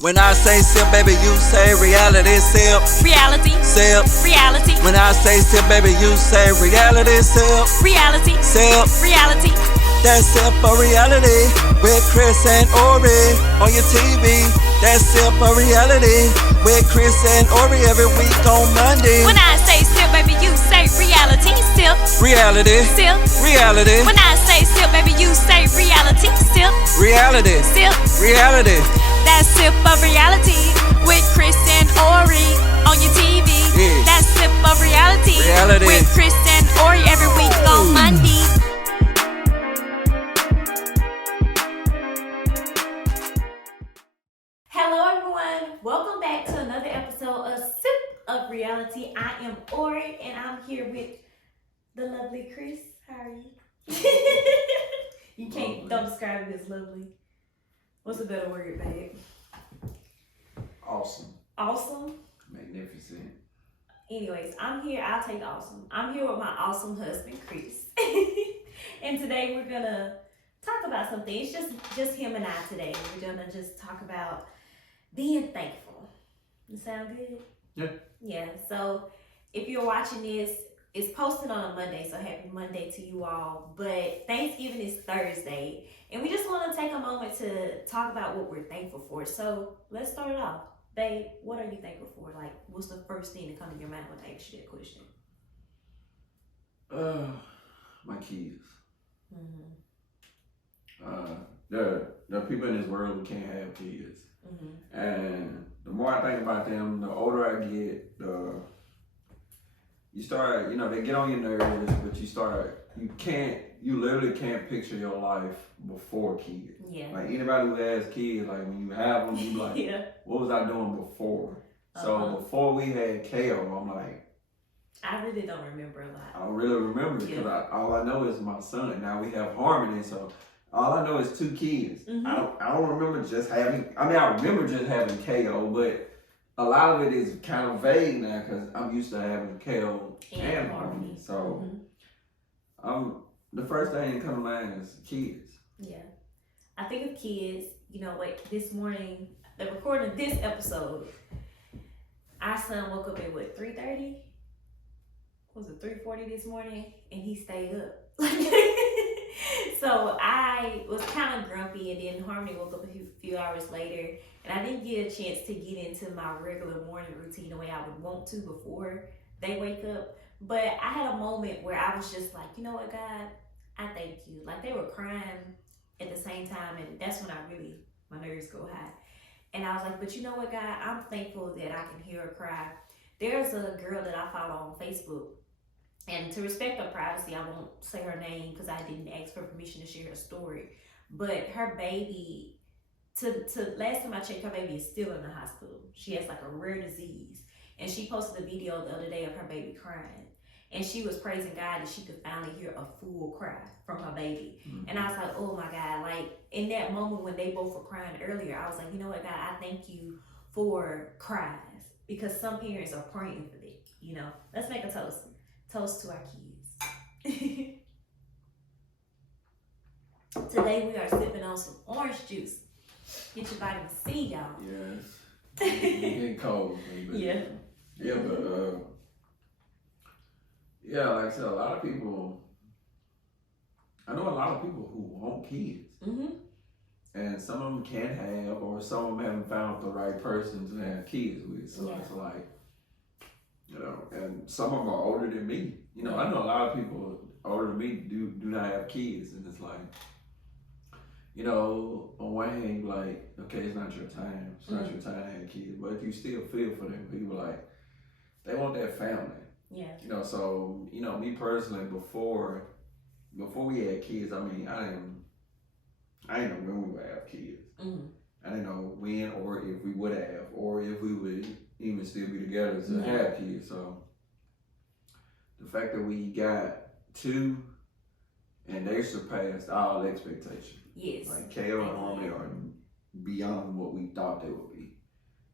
When I say SIPP, baby, you say reality. SIPP. Reality. SIPP. Reality. When I say SIPP, baby, you say reality. SIPP. Reality. SIPP. Reality. That's SIPP of Reality with Kris and Ori on your TV. That's SIPP of Reality with Kris and Ori every week on Monday. When I say SIPP, baby, you say reality. SIPP. Reality. SIPP. Reality. When I say SIPP, baby, you say reality. SIPP. Reality. SIPP. Reality. That's SIPP of Reality with Kris and Ori on your TV. Yeah. That's SIPP of Reality with Kris and Ori every week on Monday. Hello everyone, welcome back to another episode of SIPP of Reality. I am Ori and I'm here with the lovely Kris. How are you? Don't describe me as lovely. What's a better word, babe? Awesome. Awesome? Magnificent. Anyways, I'm here. I'll take awesome. I'm here with my awesome husband, Kris. And today we're going to talk about something. It's just him and I today. We're going to just talk about being thankful. Does that sound good? Yeah. Yeah. So if you're watching this, it's posted on a Monday, so happy Monday to you all. But Thanksgiving is Thursday, and we just want to take a moment to talk about what we're thankful for. So let's start it off. Babe, what are you thankful for? Like, what's the first thing to come to your mind when I ask you that question? My kids. Mm-hmm. There are people in this world who can't have kids. Mm-hmm. And the more I think about them, the older I get, you start, they get on your nerves, but you literally can't picture your life before kids. Yeah. Like anybody who has kids, like when you have them, you like, Yeah. what was I doing before? So before we had KO, I'm like, I really don't remember a lot. I don't really remember because all I know is my son. Now we have Harmony, so all I know is 2 kids. Mm-hmm. I don't remember just having. I remember just having KO, but a lot of it is kind of vague now because I'm used to having KO and Harmony. So, the first thing that comes to mind is kids. Yeah, I think of kids. Like this morning, the recording of this episode, our son woke up at 3:30. Was it 3:40 this morning? And he stayed up. So I was kind of grumpy, and then Harmony woke up a few hours later, and I didn't get a chance to get into my regular morning routine the way I would want to before they wake up. But I had a moment where I was just like, you know what, God, I thank you. Like they were crying at the same time, and that's when my nerves go high. And I was like, but you know what, God, I'm thankful that I can hear her cry. There's a girl that I follow on Facebook, and to respect her privacy, I won't say her name because I didn't ask for permission to share her story. But her baby, to last time I checked, her baby is still in the hospital. She has like a rare disease. And she posted a video the other day of her baby crying. And she was praising God that she could finally hear a full cry from her baby. Mm-hmm. And I was like, oh my God, like in that moment when they both were crying earlier, I was like, you know what, God, I thank you for cries. Because some parents are praying for that, Let's make a toast. Toast to our kids. Today we are sipping on some orange juice. Get your vitamin C, y'all. Yes. It's getting cold. Yeah. Yeah, but like I said, I know a lot of people who want kids. Mm-hmm. And some of them can't have, or some of them haven't found the right person to have kids with. So it's like, and some of them are older than me. I know a lot of people older than me do not have kids, and it's like, on one hand, like, okay, it's not your time. It's not your time to have kids, but you still feel for them. People like, they want that family. Yeah. So, me personally, before we had kids, I didn't know when we would have kids. Mm-hmm. I didn't know when or if we would have, or if we would even still be together to have kids. So the fact that we got 2 and they surpassed all expectations. Yes. Like KO and Harmony are beyond what we thought they would be.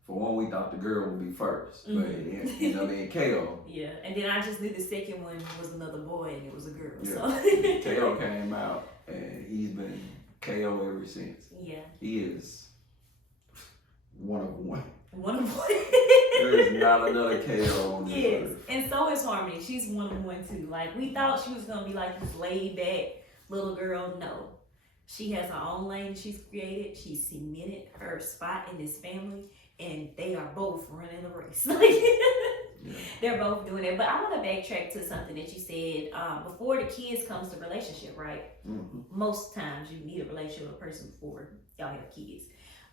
For one, we thought the girl would be first, but then KO. Yeah, and then I just knew the second one was another boy and it was a girl. Yeah. So KO came out and he's been KO ever since. Yeah. He is one of one. One of one. There is not another KO on this Yes, earth. and so is Harmony. She's one of one too. Like, we thought she was gonna be like this laid back little girl. No, she has her own lane she's created. She's cemented her spot in this family, and they are both running the race. They're both doing it. But I want to backtrack to something that you said. Before the kids comes the relationship, right? Mm-hmm. Most times you need a relationship with a person before y'all have kids.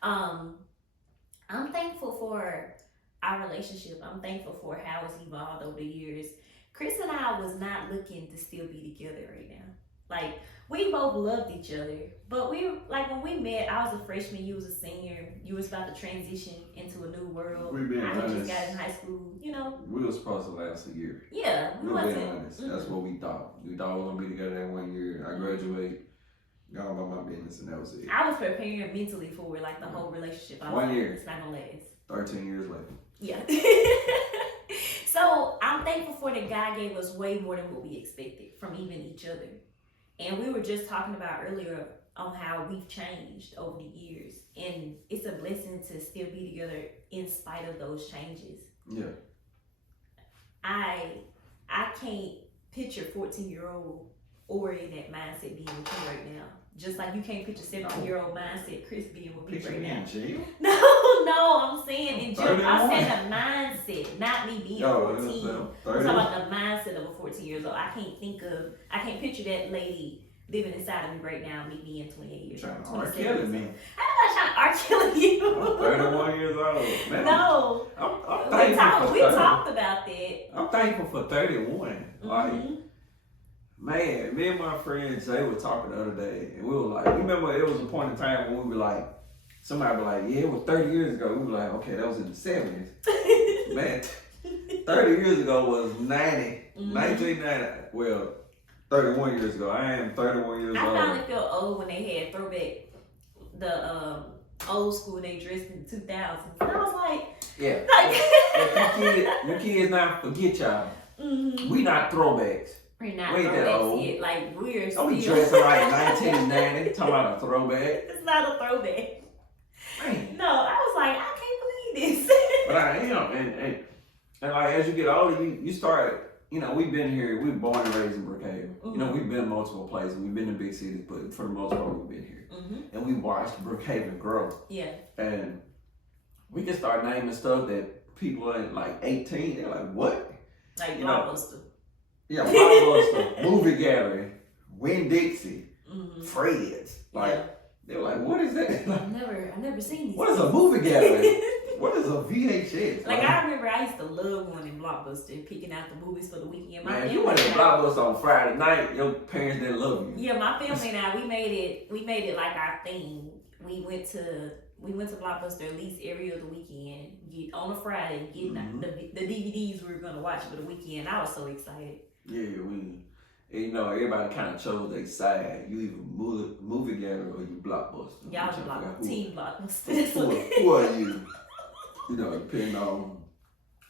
I'm thankful for our relationship. I'm thankful for how it's evolved over the years. Kris and I was not looking to still be together right now. Like, we both loved each other, but we were, like, when we met, I was a freshman, you was a senior, you was about to transition into a new world. I had just got in high school, you know. We were supposed to last a year. Yeah, we were being honest. Mm-hmm. That's what we thought. We thought we were gonna be together that 1 year. I graduated, got about my business, and that was it. I was preparing mentally for like the whole relationship. I was 1 like, year. It's not gonna last. 13 years later. Yeah. So I'm thankful for that God gave us way more than what we expected from even each other. And we were just talking about earlier on how we've changed over the years. And it's a blessing to still be together in spite of those changes. Yeah. I can't picture 14-year-old Ori in that mindset being with you right now. Just like you can't picture 17-year-old mindset Kris being with me right now. In jail? No, I'm saying in jail. I'm saying the mindset, not me being 14. I'm talking about the mindset of a 14 years old. I can't picture that lady living inside of me right now, me being 28 years old. Trying to R-killing me. I'm not trying to R-killing you. I'm 31 years old. Man, no. I'm thankful for we talked about that. I'm thankful for 31. Mm-hmm. Like, man, me and my friend Jay were talking the other day, and we were like, remember it was a point in time when we were like, somebody be like, yeah, it was 30 years ago. We were like, okay, that was in the 70s. Man, 30 years ago was 90, 1990. Well, 31 years ago. I am 31 years old. I finally felt old when they had throwback the old school, they dressed in 2000s. And I was like, yeah. You kids now, forget y'all. Mm-hmm. We not throwbacks. We're not throwbacks yet. Like, we're still. Don't be dressing like 1990, talking about a throwback. It's not a throwback. Man. No, I was like, I can't believe this. But I am, and like as you get older, you start. You know, we've been here. We've born and raised in Brookhaven. Mm-hmm. You know, we've been multiple places. We've been in big cities, but for the most part, we've been here. Mm-hmm. And we watched Brookhaven grow. Yeah. And we can start naming stuff that people in like 18, they're like, what? Like Blockbuster. Yeah, Blockbuster, Movie Gallery, Winn-Dixie, Fred's. Like, they were like, what is that? Like, I've never seen these. What is a movie gallery? What is a VHS? Like, I remember I used to love going in Blockbuster and picking out the movies for the weekend. Man, you went to Blockbuster on Friday night, your parents didn't love you. Yeah, my family and I, we made it like our thing. We went to Blockbuster at least every other weekend. Get on a Friday, get the DVDs we were gonna watch for the weekend. I was so excited. Yeah, you know, everybody kind of chose their side. You either movie gallery or you Blockbuster. Y'all was Blockbuster. Team Blockbuster. Who are you? You know, depending on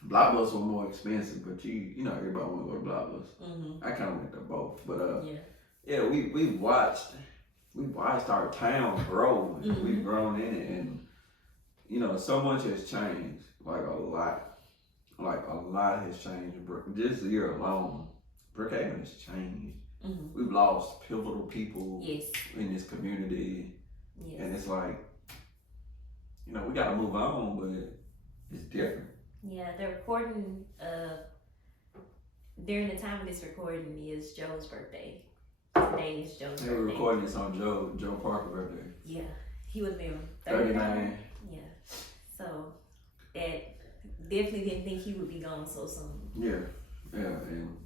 Blockbuster was more expensive, but you know, everybody want to go to Blockbuster. Mm-hmm. I kind of went to both, but yeah, we watched our town grow. And we've grown in it, and you know, so much has changed. Like a lot has changed. This year alone, Brookhaven has changed. Mm-hmm. We've lost pivotal people in this community, and it's like, you know, we got to move on, but it's different. Yeah, the recording during the time of this recording is Joe's birthday. Today is Joe's birthday. They were recording this on Joe Parker's birthday. Yeah, he would be 39. Yeah, so that definitely didn't think he would be gone so soon. Yeah, and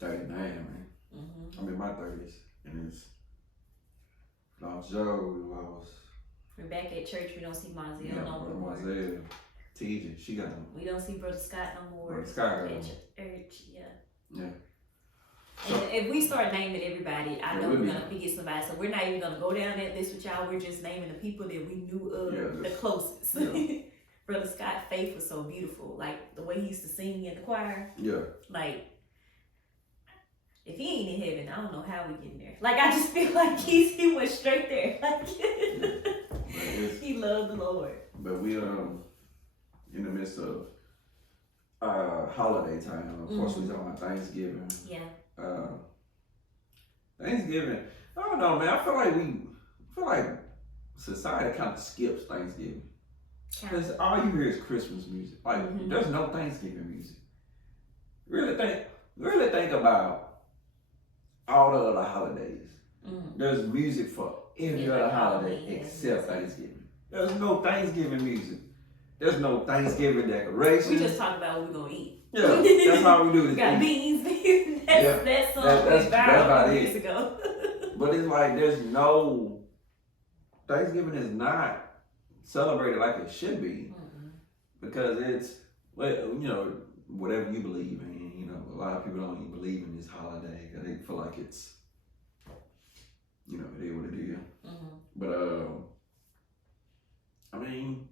39, man. Mm-hmm. I'm in my 30s, and it's lost Joe, we lost. We're back at church. We don't see Maziel no more. Maziel, TJ, she got him. We don't see Brother Scott no more. Brother Scott got him. Church, yeah. So, and if we start naming everybody, I know we're gonna forget somebody. So we're not even gonna go down that list with y'all. We're just naming the people that we knew of the closest. Yeah. Brother Scott's faith was so beautiful. Like the way he used to sing in the choir. Yeah. Like, if he ain't in heaven, I don't know how we get in there. Like, I just feel like he went straight there. Like, he loved of the Lord. But we in the midst of holiday time. Of course, we talking about Thanksgiving. Yeah. Thanksgiving. I don't know, man. I feel like society kind of skips Thanksgiving. Because all you hear is Christmas music. Like, there's no Thanksgiving music. Really think about all the other holidays. There's music for every other holiday except Thanksgiving. There's no Thanksgiving music. There's no Thanksgiving decorations. We just talk about what we're gonna eat. Yeah, that's how we do this. Got beans. That's about it. Years ago. But it's like there's no Thanksgiving is not celebrated like it should be because it's whatever you believe in. A lot of people don't even believe in this holiday because they feel like it's it is what it is. But I mean,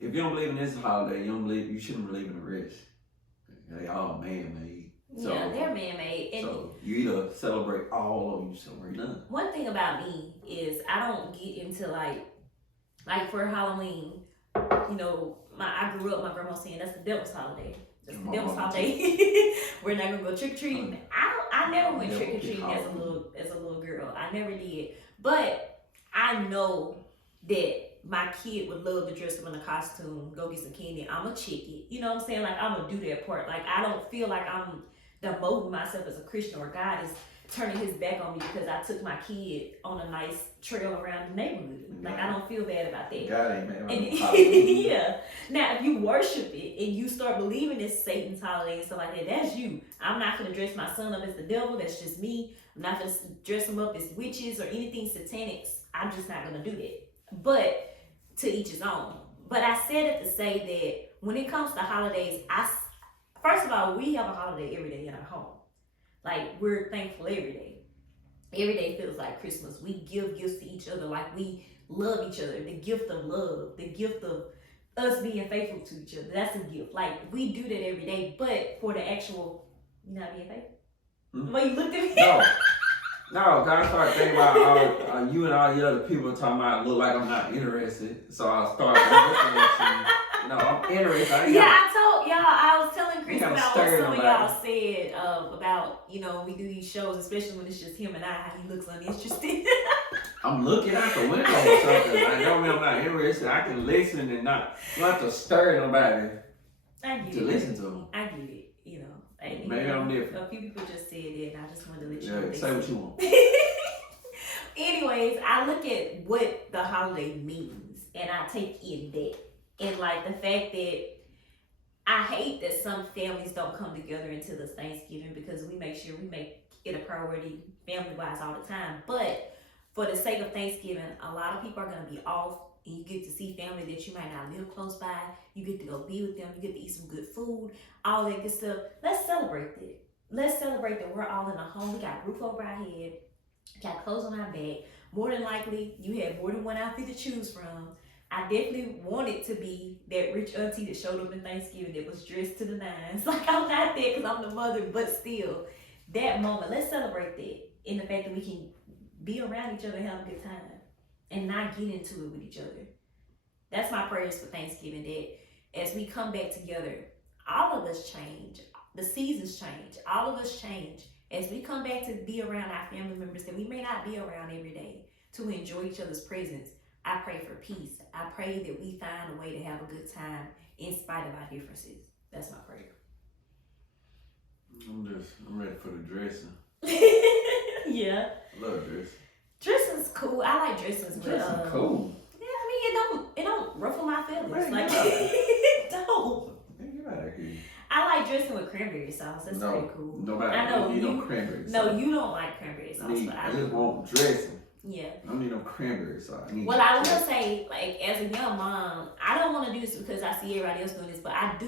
if you don't believe in this holiday, you shouldn't believe in the rest. They all man-made. So, yeah, they're man-made. So you either celebrate all or you celebrate none. One thing about me is I don't get into like for Halloween, I grew up my grandma saying that's the devil's holiday. That's the devil's holiday. We're not gonna go trick or treating. I never went trick or treating as a little girl. I never did. But I know that my kid would love to dress up in a costume, go get some candy. I'm a chicken. You know what I'm saying? Like, I'm gonna do that part. Like, I don't feel like I'm demoting myself as a Christian or God is turning his back on me because I took my kid on a nice trail around the neighborhood. Like, I don't feel bad about that. God ain't made yeah. Now, if you worship it and you start believing it's Satan's holiday and stuff like that, that's you. I'm not gonna dress my son up as the devil. That's just me. I'm not gonna dress him up as witches or anything satanic. I'm just not gonna do that. But to each his own. But I said it to say that when it comes to holidays, first of all, we have a holiday every day in our home. Like, we're thankful every day. Every day feels like Christmas. We give gifts to each other, like we love each other. The gift of love, the gift of us being faithful to each other. That's a gift. Like, we do that every day. But for the actual, not being faithful? Well, you looked at me. No, God started thinking about you and all the other people talking about look like I'm not interested. So I started looking at you. No, I'm interested. I told y'all, I was telling Kris about what some of y'all said about, we do these shows, especially when it's just him and I, how he looks uninterested. I'm looking out the window or something. I don't mean I'm not interested. I can listen and not have to stir nobody listen to them. I get it. Maybe I'm different. A few people just said it, and I just wanted to let you know. Say what you want. Anyways, I look at what the holiday means, and I take in that. And like the fact that I hate that some families don't come together until this Thanksgiving because we make sure we make it a priority family-wise all the time. But for the sake of Thanksgiving, a lot of people are going to be off. And you get to see family that you might not live close by. You get to go be with them. You get to eat some good food, all that good stuff. Let's celebrate that. Let's celebrate that we're all in a home. We got a roof over our head, got clothes on our back. More than likely, you have more than one outfit to choose from. I definitely wanted to be that rich auntie that showed up in Thanksgiving that was dressed to the nines. Like, I'm not there because I'm the mother, but still, that moment, let's celebrate that. In the fact that we can be around each other and have a good time. And not get into it with each other. That's my prayers for Thanksgiving, that as we come back together, all of us change. The seasons change. All of us change. As we come back to be around our family members that we may not be around every day, to enjoy each other's presence, I pray for peace. I pray that we find a way to have a good time in spite of our differences. That's my prayer. I'm ready for the dressing. Yeah. I love dressing. Dressing's cool. I like dressing. Dressing cool. Yeah, I mean it don't ruffle my feathers. Man, like it don't. Man, get out of here. I like dressing with cranberry sauce. That's pretty cool. Nobody. I know you don't cranberry sauce. No, you don't like cranberry sauce. I just want dressing. Yeah. I don't need no cranberry sauce. I will say, like, as a young mom, I don't want to do this because I see everybody else doing this, but I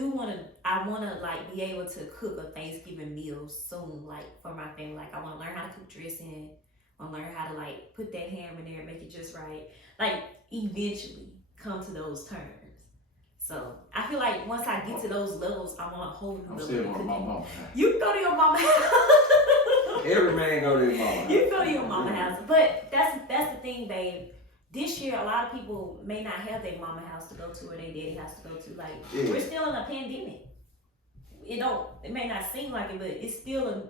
want to like be able to cook a Thanksgiving meal soon, like for my family. Like, I want to learn how to cook dressing. I want to learn how to like put that ham in there and make it just right. Like, eventually come to those terms. So I feel like once I get to those levels, I'm on a whole new level. I'm still on my mama. You go to your mama house. Every man go to his mama house. You go to your mama house. But that's the thing, babe. this year, a lot of people may not have their mama house to go to or their daddy house to go to. Like, Yeah. we're still in a pandemic. It may not seem like it, but it's still a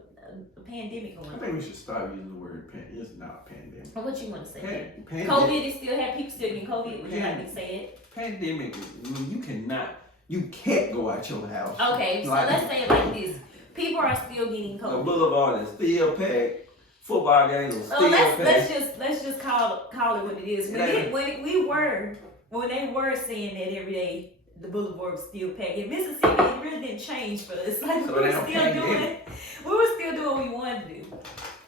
pandemic going I on. think we should stop using the word pandemic. It's not a pandemic. What you want to say? Pandemic. COVID is still have people still getting COVID. Would you Yeah. like me to say it? Pandemic. You can't go out your house. Okay, so Like, let's say it like this: people are still getting the COVID. boulevard is still packed. Football games are So still packed. let's just call it what it is. When they were saying that every day, the boulevard was still packed. In Mississippi, it really didn't change for us. Like, So we now were still pandemic. doing what we wanted to do.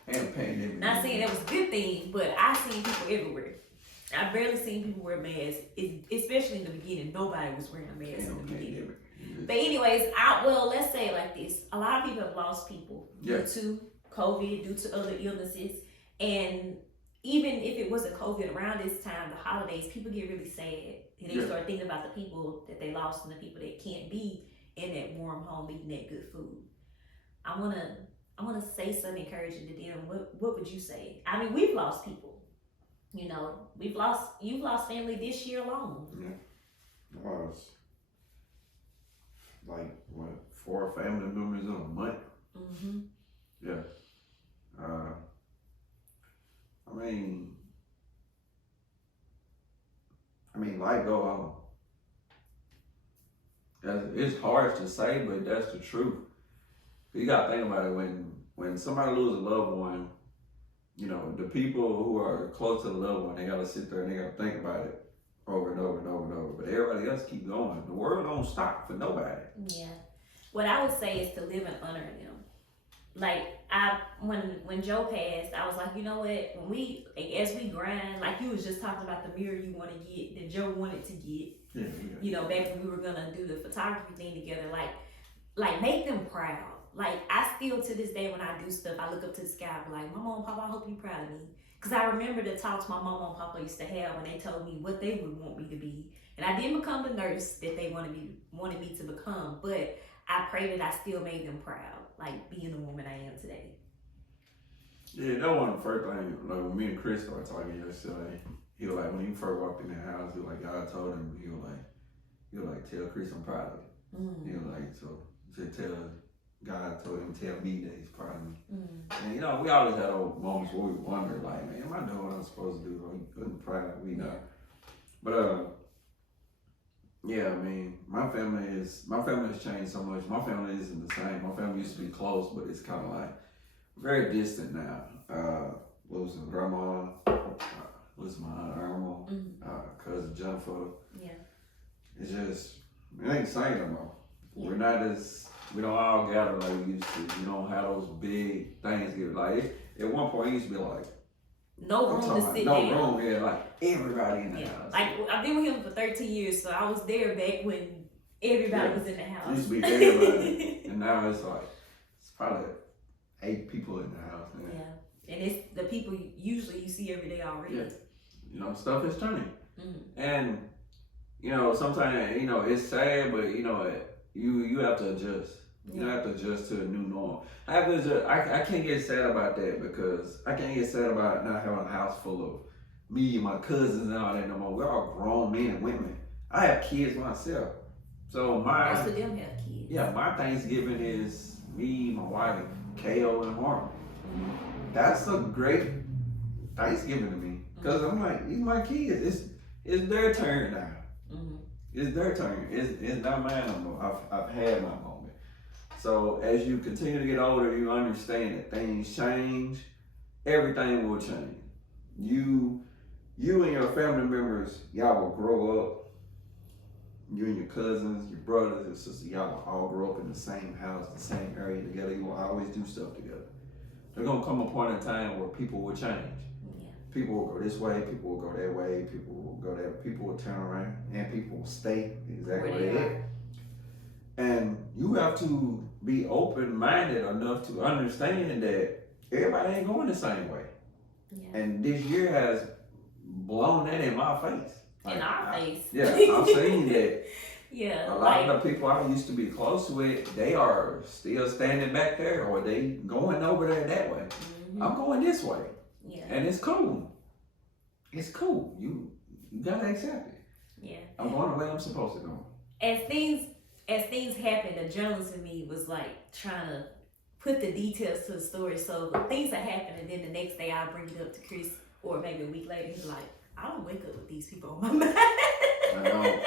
And pandemic. Not saying that was a good thing, but I seen people everywhere. I barely seen people wear masks, especially in the beginning. Nobody was wearing a mask in the beginning. But anyways, let's say it like this. A lot of people have lost people due to COVID, due to other illnesses. And even if it wasn't COVID around this time, the holidays, people get really sad. And they start thinking about the people that they lost and the people that can't be in that warm home eating that good food. I wanna say something encouraging to them. What would you say? I mean, we've lost people. You know, you've lost family this year alone. Yeah. Was like 4 family members in a month. Mm-hmm. Yeah. I mean, life go on. It's hard to say, but that's the truth. You gotta think about it. When somebody loses a loved one, you know, the people who are close to the loved one, they gotta sit there and they gotta think about it over and over and over and over. But everybody else keep going. The world don't stop for nobody. Yeah. What I would say is to live and honor them. Like, when Joe passed, I was like, you know what? As we grind, like you was just talking about the mirror you want to get, that Joe wanted to get. Yeah. You know, back when we were gonna do the photography thing together, like make them proud. Like, I still to this day when I do stuff, I look up to the sky and be like, Mama and Papa, I hope you're proud of me. Because I remember the talks my mama and Papa used to have when they told me what they would want me to be. And I didn't become the nurse that they wanted me to become, but I pray that I still made them proud, like being the woman I am today. Yeah, that was the first thing, like when me and Kris started talking yesterday, he was like, when he first walked in the house, he was like, God told him, he was like, tell Kris I'm proud of you. Mm. He was like, so just God told him, tell me that he's proud of me. Mm. And you know, we always had those moments where we wonder, like, man, am I doing what I'm supposed to do? Or he wasn't proud, we not. But yeah, I mean, my family has changed so much. My family isn't the same. My family used to be close, but it's kind of like very distant now. Losing grandma, losing my aunt Irma, cousin Jennifer. Yeah. It's just, it ain't the same no more. Yeah. We don't all gather like we used to. You don't have those big Thanksgiving. Like, at one point, it used to be like, no room to sit down. No room, yeah, like everybody in the house. Like, I've been with him for 13 years, so I was there back when everybody was in the house. It used to be everybody. And now it's probably 8 people in the house. Man. Yeah. And it's the people usually you see every day already. Yeah. You know, stuff is turning. Mm. And, you know, sometimes, you know, it's sad, but, you know, you have to adjust. You have to adjust to the new norm. I have to adjust. I can't get sad about that because I can't get sad about not having a house full of me and my cousins and all that no more. We're all grown men and women. I have kids myself. So most of them have kids. Yeah, my Thanksgiving is me, my wife, KO, and Harmon. That's a great Thanksgiving to me. Because I'm like, these my kids. It's their turn now. Mm-hmm. It's their turn. It's not mine no more. I've had my moment. So as you continue to get older, you understand that things change. Everything will change. You and your family members, y'all will grow up. You and your cousins, your brothers and sisters, y'all will all grow up in the same house, the same area together. You will always do stuff together. There's gonna come a point in time where people will change. Yeah. People will go this way, people will go that way, people will go that, people will turn around, and people will stay exactly where they are. And you have to be open-minded enough to understand that everybody ain't going the same way. Yeah. And this year has blown that in my face. Like, in our face. Yeah, I'm saying that. Yeah. A lot of the people I used to be close with, they are still standing back there or they going over there that way. Mm-hmm. I'm going this way. Yeah. And it's cool. it's cool. You gotta accept it. Yeah. I'm going the way I'm supposed to go. As things happened, the journalist in me was like trying to put the details to the story. So things are happening, and then the next day I'll bring it up to Kris, or maybe a week later, he's like, I don't wake up with these people on my mind. I know.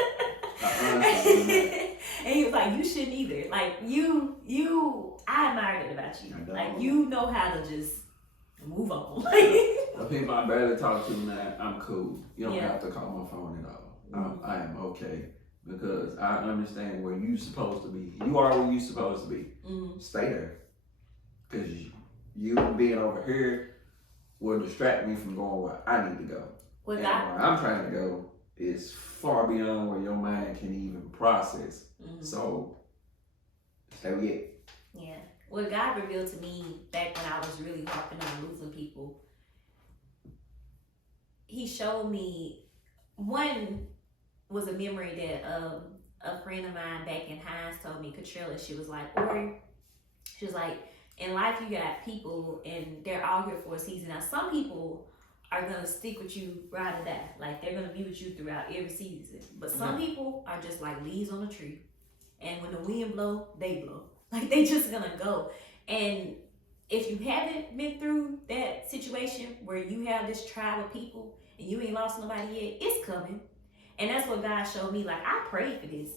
And he was like, you shouldn't either. Like I admire it about you. Like you know how to just move on. The people I barely talk to now, I'm cool. You don't Yeah. have to call my phone at all. I am okay because I understand where you're supposed to be. You are where you're supposed to be. Stay there. Because you being over here will distract me from going where I need to go. Well, and where I'm trying to go is far beyond where your mind can even process. So, stay with it. Yeah. What God revealed to me back when I was really harping on losing people, He showed me, one was a memory that a friend of mine back in Hines told me, Katrilla. She was like, Ori, she was like, in life you got people and they're out here for a season. Now some people are gonna stick with you ride or die. Like they're gonna be with you throughout every season. But some people are just like leaves on a tree. And when the wind blow, they blow. Like they just gonna go. And if you haven't been through that situation where you have this tribe of people and you ain't lost nobody yet, it's coming. And that's what God showed me. Like I prayed for this.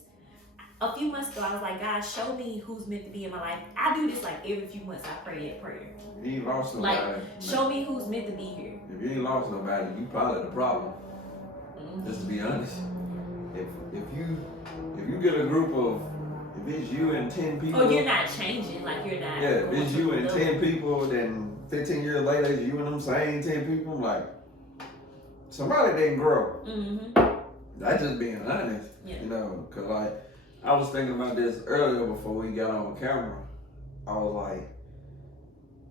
A few months ago, I was like, God, show me who's meant to be in my life. I do this like every few months. I pray that prayer. If you ain't lost nobody, like, show me who's meant to be here. If you ain't lost nobody, you probably the problem. Just to be honest. If you get a group of, if it's you and 10 people. Oh, you're not changing. Like you're not. Yeah, if it's you and 10 people, then 15 years later, it's you and them same 10 people. I'm like, somebody didn't grow. That's just being honest. Yeah. You know, because like, I was thinking about this earlier before we got on camera. I was like,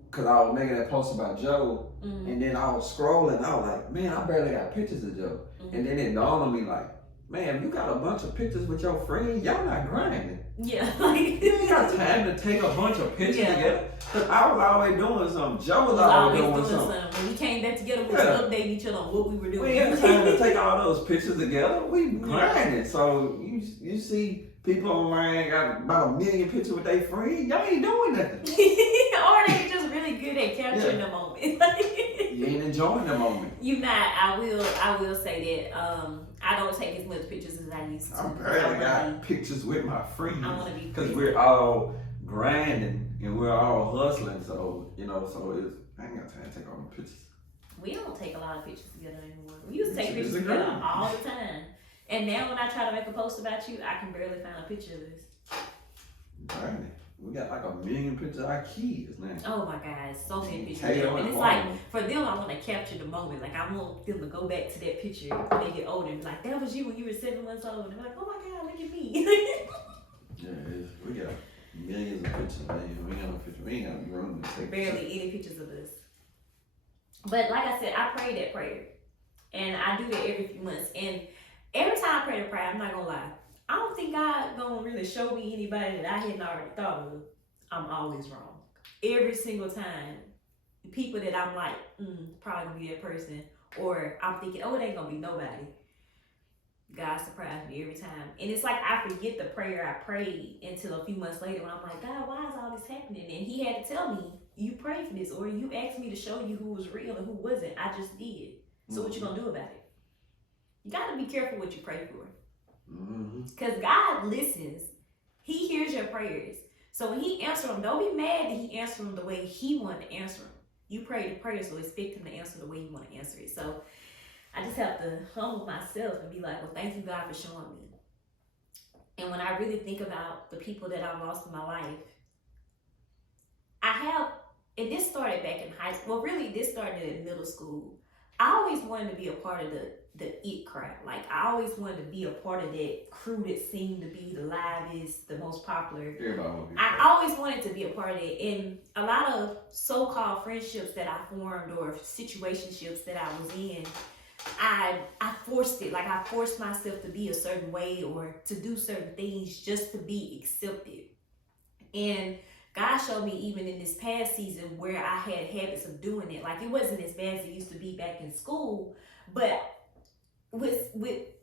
because I was making that post about Joe, and then I was scrolling, I was like, man, I barely got pictures of Joe. And then it dawned on me like, man, you got a bunch of pictures with your friends, y'all not grinding. Yeah. You ain't got time to take a bunch of pictures together. Because I was always doing something. Joe was always doing something. When we came back together, we was updating each other on what we were doing. We ain't got time to take all those pictures together. We grinding. So you see people online got about 1 million pictures with their friends. Y'all ain't doing nothing. Or they just really good at capturing the moment. You ain't enjoying the moment. You not. I will say that I don't take as much pictures as I used to. I barely got pictures with my friends. I want to be because we're all grinding and we're all hustling. So so it's I ain't got time to take all the pictures. We don't take a lot of pictures together anymore. We used to take pictures together all the time. And now when I try to make a post about you, I can barely find a picture of us. Grinding. We got like 1 million pictures of our kids now. Oh my God, so many pictures. And it's like, for them, I want to capture the moment. Like, I want them to go back to that picture when they get older and be like, that was you when you were 7 months old. And they're like, oh my God, look at me. Yeah, we got millions of pictures, man. We ain't got no pictures. We ain't got room to take barely any pictures of us. But like I said, I pray that prayer. And I do that every few months. And every time I pray the prayer, I'm not going to lie, I don't think God gonna really show me anybody that I hadn't already thought of. I'm always wrong. Every single time. The people that I'm like, probably gonna be that person. Or I'm thinking, oh, it ain't gonna be nobody. God surprised me every time. And it's like I forget the prayer I prayed until a few months later when I'm like, God, why is all this happening? And he had to tell me, you prayed for this, or you asked me to show you who was real and who wasn't. I just did. So what you gonna do about it? You gotta be careful what you pray for. Because God listens. He hears your prayers. So when he answers them, don't be mad that he answered them the way he wanted to answer them. You pray the prayer, so expect him to answer the way you want to answer it. So I just have to humble myself and be like, well, thank you, God, for showing me. And when I really think about the people that I've lost in my life, and this started back in high school. Well, really, this started in middle school. I always wanted to be a part of the it crowd. Like, I always wanted to be a part of that crew that seemed to be the livest, the most popular. I always wanted to be a part of it. And a lot of so-called friendships that I formed or situationships that I was in, I forced it. Like, I forced myself to be a certain way or to do certain things just to be accepted. And God showed me even in this past season where I had habits of doing it. Like, it wasn't as bad as it used to be back in school, But with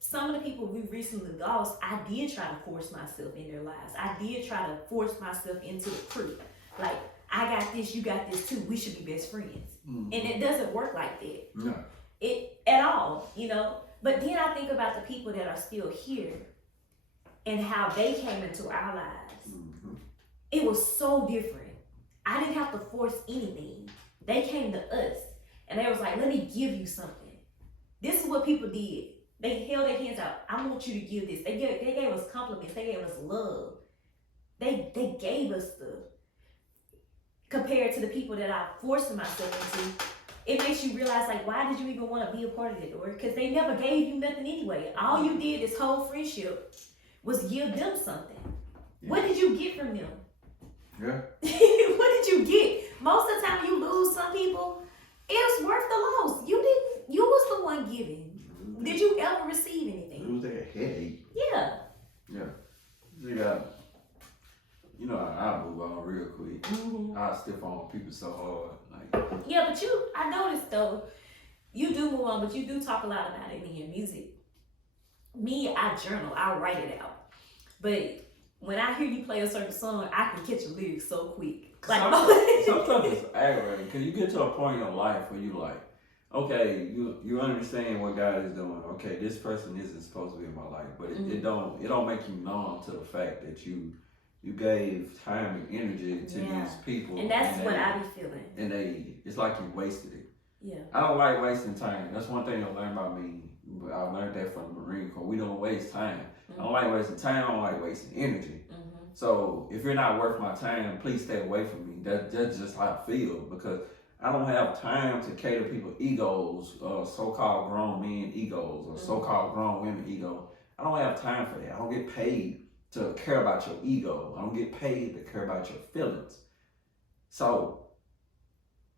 some of the people we recently lost, I did try to force myself in their lives. I did try to force myself into the crew. Like, I got this, you got this too. We should be best friends. And it doesn't work like that. No. It at all, you know. But then I think about the people that are still here and how they came into our lives. It was so different. I didn't have to force anything. They came to us and they was like, let me give you something. This is what people did. They held their hands out. I want you to give this. They gave us compliments. They gave us love. They gave us stuff. Compared to the people that I forced myself into, it makes you realize, like, why did you even want to be a part of it? Or because they never gave you nothing anyway. All you did this whole friendship was give them something. Yeah. What did you get from them? Yeah. What did you get? Most of the time you lose some people, it's worth the loss. You was the one giving. Did you ever receive anything? It was their headache. Yeah. Yeah. You know, I move on real quick. I stiff on people so hard. Like, yeah, but I noticed though, you do move on, but you do talk a lot about it in your music. Me, I journal, I write it out. But when I hear you play a certain song, I can catch a lyric so quick. Like, sometimes it's aggravating because you get to a point in your life where you like, okay, you understand what God is doing. Okay, this person isn't supposed to be in my life, but it don't make you numb to the fact that you gave time and energy to these people. And that's what I be feeling. And it's like you wasted it. Yeah. I don't like wasting time. That's one thing I learned about me. I learned that from the Marine Corps. We don't waste time. I don't like wasting time. I don't like wasting energy. So if you're not worth my time, please stay away from me. That's just how I feel, because I don't have time to cater people's egos, so-called grown men egos, or so-called grown women ego. I don't have time for that. I don't get paid to care about your ego. I don't get paid to care about your feelings. So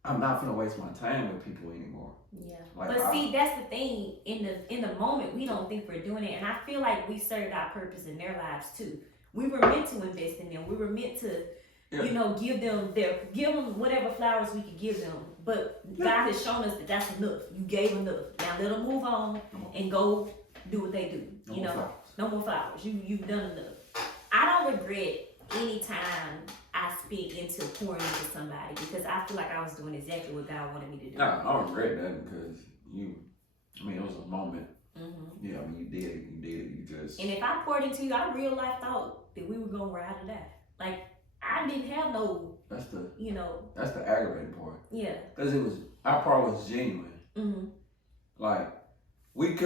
I'm not gonna waste my time with people anymore. Yeah. Like, but see, that's the thing. In the moment, we don't think we're doing it, and I feel like we served our purpose in their lives too. We were meant to invest in them. We were meant to, you know, give them whatever flowers we could give them. But God has shown us that that's enough. You gave enough. Now let them move on and go do what they do. No more flowers. You've done enough. I don't regret any time I spent into pouring into somebody, because I feel like I was doing exactly what God wanted me to do. No, I don't regret that, because it was a moment. Yeah, you did it. You just. And if I poured into you, I real life thought that we were gonna ride or die. Like, I didn't have no. That's the aggravating part. Yeah. Because our part was genuine. Like, we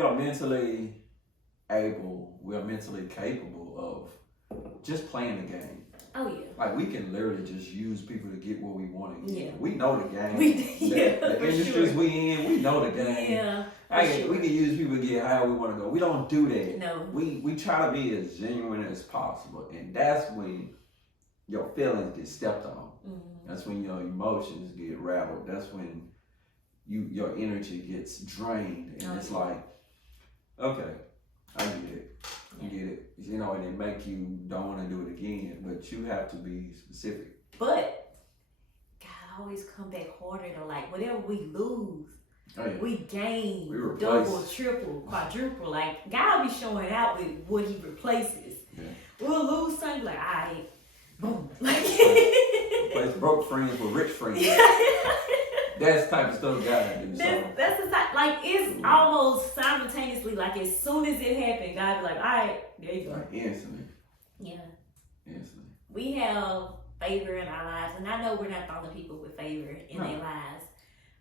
are mentally able, we are mentally capable of just playing the game. Oh yeah. Like, we can literally just use people to get what we want to get. Yeah. We know the game. The industries we in, we know the game. Yeah. We can use people to get how we want to go. We don't do that. No. We try to be as genuine as possible, and that's when your feelings get stepped on. That's when your emotions get rattled. That's when your energy gets drained, and it's like, okay, I get it. You get it. And it make you don't want to do it again, but you have to be specific. But God always come back harder though. Like, whatever we lose, we gain, double, triple, quadruple. Like, God be showing out with what he replaces. Yeah. We'll lose something, like, all right, boom. Like, replace broke friends with rich friends. That's the type of stuff God do. That's the type, like, it's almost simultaneously, like, as soon as it happened, God be like, all right, there you go. Like, instantly. Yeah. Instantly. We have favor in our lives, and I know we're not the only people with favor in their lives.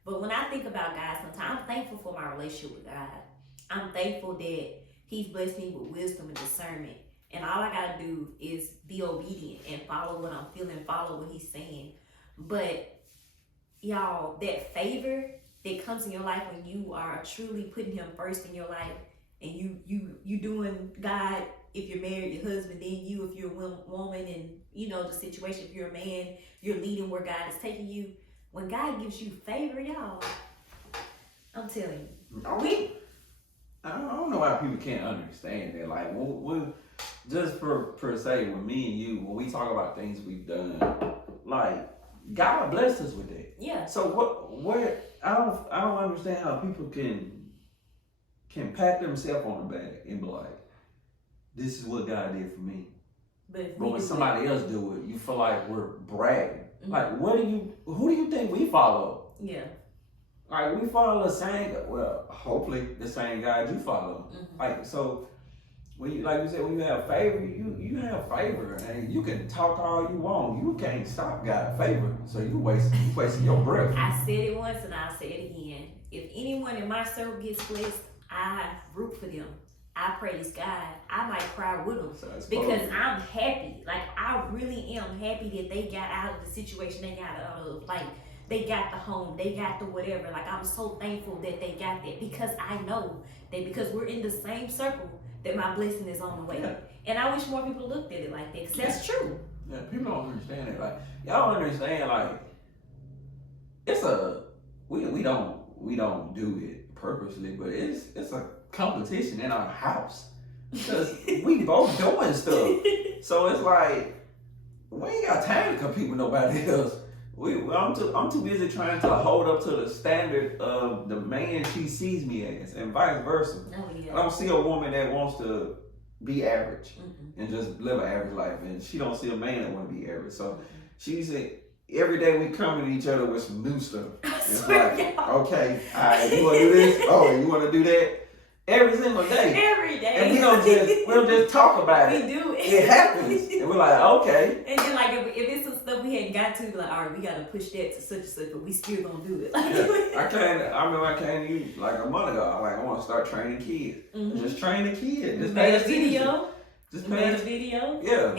But when I think about God sometimes, I'm thankful for my relationship with God. I'm thankful that he's blessed me with wisdom and discernment. And all I gotta do is be obedient and follow what I'm feeling, follow what he's saying. But y'all, that favor that comes in your life when you are truly putting him first in your life, and you doing God, if you're married, your husband, then you, if you're a woman, and the situation, if you're a man, you're leading where God is taking you. When God gives you favor, y'all, I'm telling you, I don't know why people can't understand that. Like, we just per se, with me and you, when we talk about things we've done, like, God blessed us with that. Yeah. So where I don't understand how people can pat themselves on the back and be like, this is what God did for me. But when somebody else do it, you feel like we're bragging. Mm-hmm. Like, who do you think we follow? Yeah. Like, we follow the same, well, hopefully the same God you follow. Mm-hmm. Like, so when you, like you said, when you have favor, you have favor, and you can talk all you want. You can't stop God's favor. So you wasting your breath. I said it once and I'll say it again. If anyone in my circle gets blessed, I root for them. I praise God. I might cry with them because I'm happy. Like, I really am happy that they got out of the situation they got out of. Like, they got the home, they got the whatever. Like, I'm so thankful that they got that, because I know that because we're in the same circle, that my blessing is on the way. Yeah. And I wish more people looked at it like that, because that's true. Yeah, people don't understand it. Like, y'all don't understand, like, we don't do it purposely, but it's a competition in our house, because we both doing stuff. So it's like, we ain't got time to compete with nobody else. I'm too busy trying to hold up to the standard of the man she sees me as, and vice versa. Oh, yeah. I don't see a woman that wants to be average and just live an average life, and she don't see a man that want to be average. So she said, every day we come at each other with some new stuff. It's like, okay, all right, you want to do this? Oh, you want to do that? Every single day. Every day. And we'll just talk about it. We do it. It happens. And we're like, okay. And then, like, if it's some stuff we hadn't got to, like, all right, we got to push that to such and such, but we still gonna do it. Yeah. I remember I came to you like a month ago. I want to start training kids. Mm-hmm. Just train the kids. Just made a video. Just made a video. Yeah.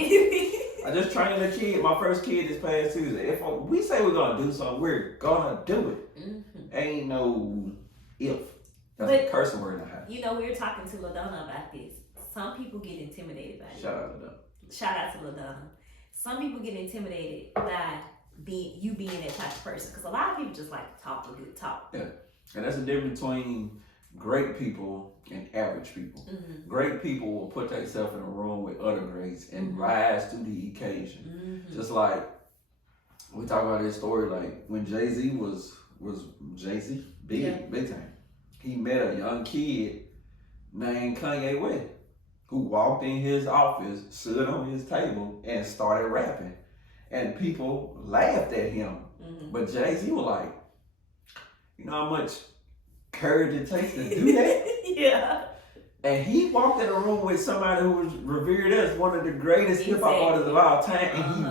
I just trained the kid. My first kid this past Tuesday. If we say we're gonna do something, we're gonna do it. Mm-hmm. Ain't no if. That's a cursing word in the house. You know, we were talking to LaDonna about this. Some people get intimidated by it. Shout out to them. Shout out to LaDonna. Some people get intimidated by being that type of person, because a lot of people just like to talk a good talk. Yeah, and that's the difference between great people and average people. Mm-hmm. Great people will put themselves in a room with other greats and rise to the occasion. Mm-hmm. Just like we talk about this story, like when Jay-Z was Jay-Z, big time. He met a young kid named Kanye West, who walked in his office, stood on his table, and started rapping. And people laughed at him. Mm-hmm. But Jay-Z was like, you know how much courage it takes to do that? Yeah. And he walked in a room with somebody who was revered as one of the greatest hip-hop artists of all time, and he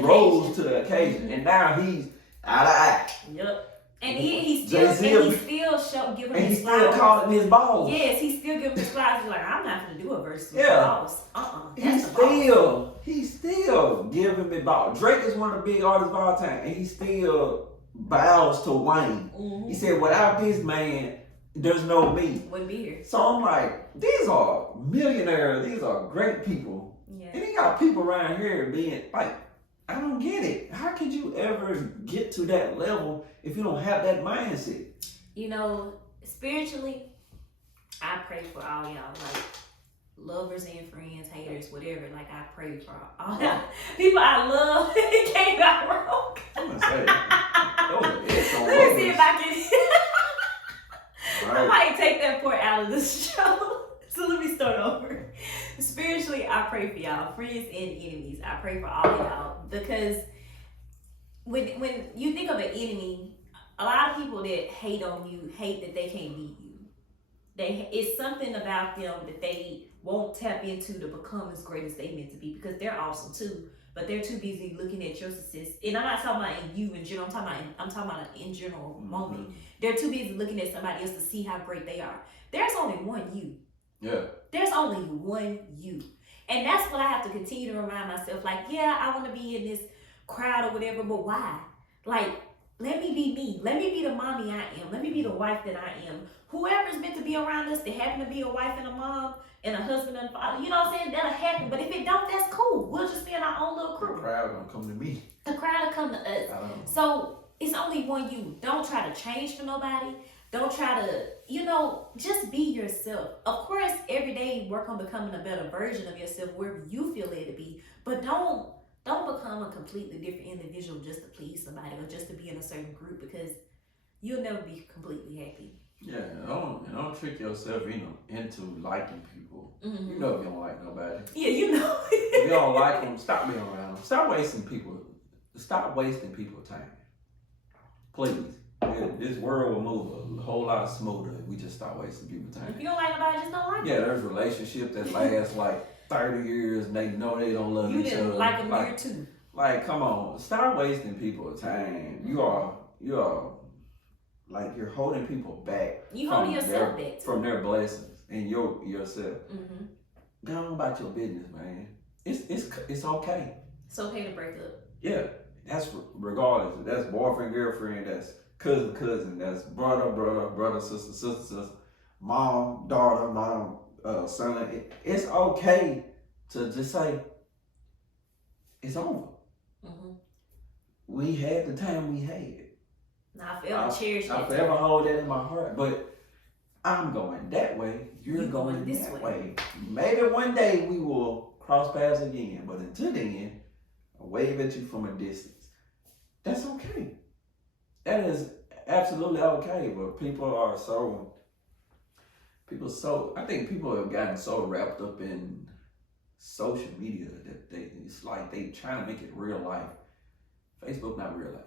rose to the occasion. Mm-hmm. And now he's out of act. Yep. And he still giving his flowers. And he's still calling his balls. Yes, he's still giving his flowers. He's like, I'm not gonna do a verse with balls. He's still giving me balls. Drake is one of the big artists of all time, and he still bows to Wayne. Mm-hmm. He said, without this man, there's no me. Wouldn't be here. So I'm like, these are millionaires. These are great people. Yeah. And he got people around here being like, I don't get it. How could you ever get to that level if you don't have that mindset? You know, spiritually, I pray for all y'all, like lovers and friends, haters, whatever. Like, I pray for all y'all. People I love. It came out wrong. I'm gonna say let me see if I can. Right. I might take that part out of this show. So let me start over. Spiritually, I pray for y'all, friends and enemies. I pray for all of y'all, because when you think of an enemy, a lot of people that hate on you hate that they can't beat you. It's something about them that they won't tap into to become as great as they meant to be, because they're awesome too. But they're too busy looking at your success. And I'm not talking about in you in general. I'm talking about in general moment. They're too busy looking at somebody else to see how great they are. There's only one you. Yeah. There's only one you. And that's what I have to continue to remind myself. Like, yeah, I want to be in this crowd or whatever, but why? Like, let me be me. Let me be the mommy I am. Let me be the wife that I am. Whoever's meant to be around us, that happen to be a wife and a mom and a husband and a father, you know what I'm saying? That'll happen. But if it don't, that's cool. We'll just be in our own little crew. The crowd gonna come to me. The crowd will come to us. So it's only one you. Don't try to change for nobody. Don't try to, just be yourself. Of course, every day work on becoming a better version of yourself wherever you feel it to be. But don't don't become a completely different individual just to please somebody or just to be in a certain group, because you'll never be completely happy. Yeah, don't trick yourself into liking people. Mm-hmm. You know if you don't like nobody. Yeah, you know. If you don't like them, stop being around them. Stop wasting people. Stop wasting people's time. Please. This world will move a whole lot smoother if we just stop wasting people's time. If you don't like nobody, just don't like them. Yeah, there's relationships that last like 30 years and they know they don't love each other. You didn't like a year too. Like, come on. Stop wasting people's time. You are like, you're holding people back. You holding yourself back from their blessings and yourself. Mm-hmm. Go on about your business, man. It's okay. It's okay to break up. Yeah, that's regardless. That's boyfriend, girlfriend. That's cousin. That's brother, sister, mom, daughter, son. It's okay to just say it's over. Mm-hmm. We had the time we had. Now, I forever cherish that. I forever hold that in my heart, but I'm going that way. You're going this way. Maybe one day we will cross paths again, but until then, I wave at you from a distance. That's okay. That is absolutely okay, but I think people have gotten so wrapped up in social media that it's like they trying to make it real life. Facebook not real life.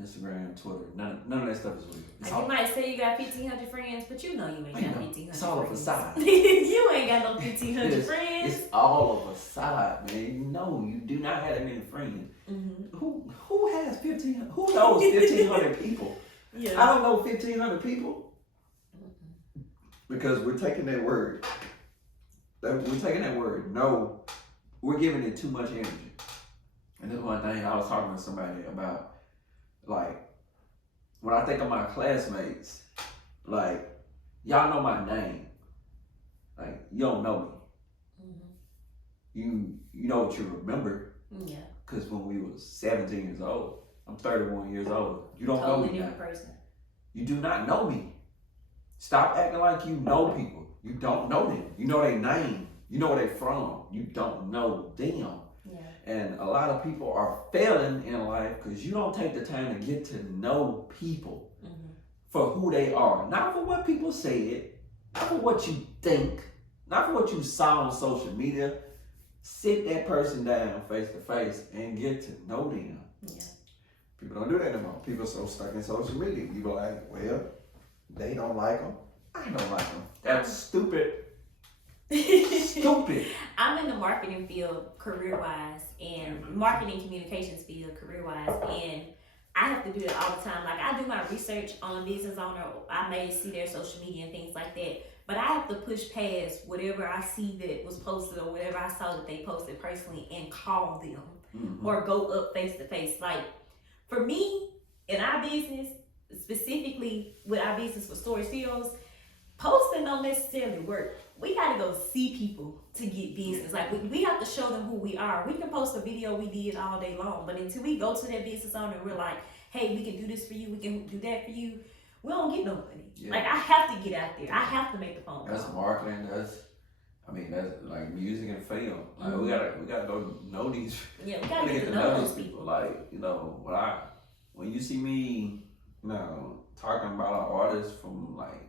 Instagram, Twitter, none of that stuff is real. Like you might say you got 1,500 friends, but you know you ain't got 1,500 friends. It's all a facade. You ain't got no 1,500 friends. It's all a facade, man. No, you do not have that many friends. Mm-hmm. Who has 1,500? Who knows 1,500 people? Yeah. I don't know 1,500 people. Mm-hmm. Because we're taking that word. No, we're giving it too much energy. And this one thing I was talking to somebody about. Like, when I think of my classmates, like, y'all know my name. Like, you don't know me. Mm-hmm. You know what you remember. Yeah. Because when we was 17 years old, I'm 31 years old. You don't know me. Totally different person. You do not know me. Stop acting like you know people. You don't know them. You know their name. You know where they're from. You don't know them. Yeah. And a lot of people are failing in life because you don't take the time to get to know people for who they are. Not for what people said, not for what you think, not for what you saw on social media. Sit that person down face to face and get to know them. Yeah. People don't do that anymore. People are so stuck in social media. You be like, well, they don't like them. I don't like them. That's stupid. Stupid. I'm in the marketing field career-wise and marketing communications field career-wise, and I have to do that all the time. Like, I do my research on a business owner. I may see their social media and things like that, but I have to push past whatever I see that was posted or whatever I saw that they posted personally and call them or go up face to face. Like, for me, in our business, specifically with our business for Storage Fields, posting don't necessarily work. We gotta go see people to get business. Like, we have to show them who we are. We can post a video we did all day long, but until we go to that business owner and we're like, hey, we can do this for you, we can do that for you, we don't get no money. Yeah. Like, I have to get out there. I have to make the phone call. That's marketing. That's like music and film. Like, we gotta go know these. Yeah, we gotta get to know those people. Like, when you see me, talking about an artist from like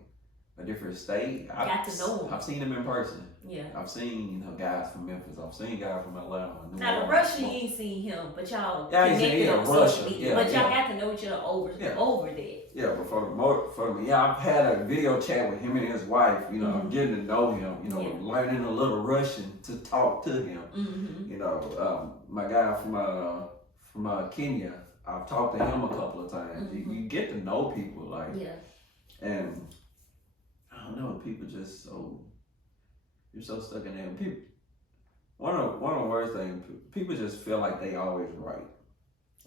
a different state, got to know them. I've seen them in person. Yeah. I've seen guys from Memphis. I've seen guys from Atlanta. Now, the Russian, you ain't seen him, but y'all connected on social media. But y'all got to know each other over that. Yeah, but for me, I've had a video chat with him and his wife. Getting to know him. Learning a little Russian to talk to him. My guy from Kenya, I've talked to him a couple of times. You get to know people, and I don't know, people just you're so stuck in there. People, one of the worst things, people just feel like they always right.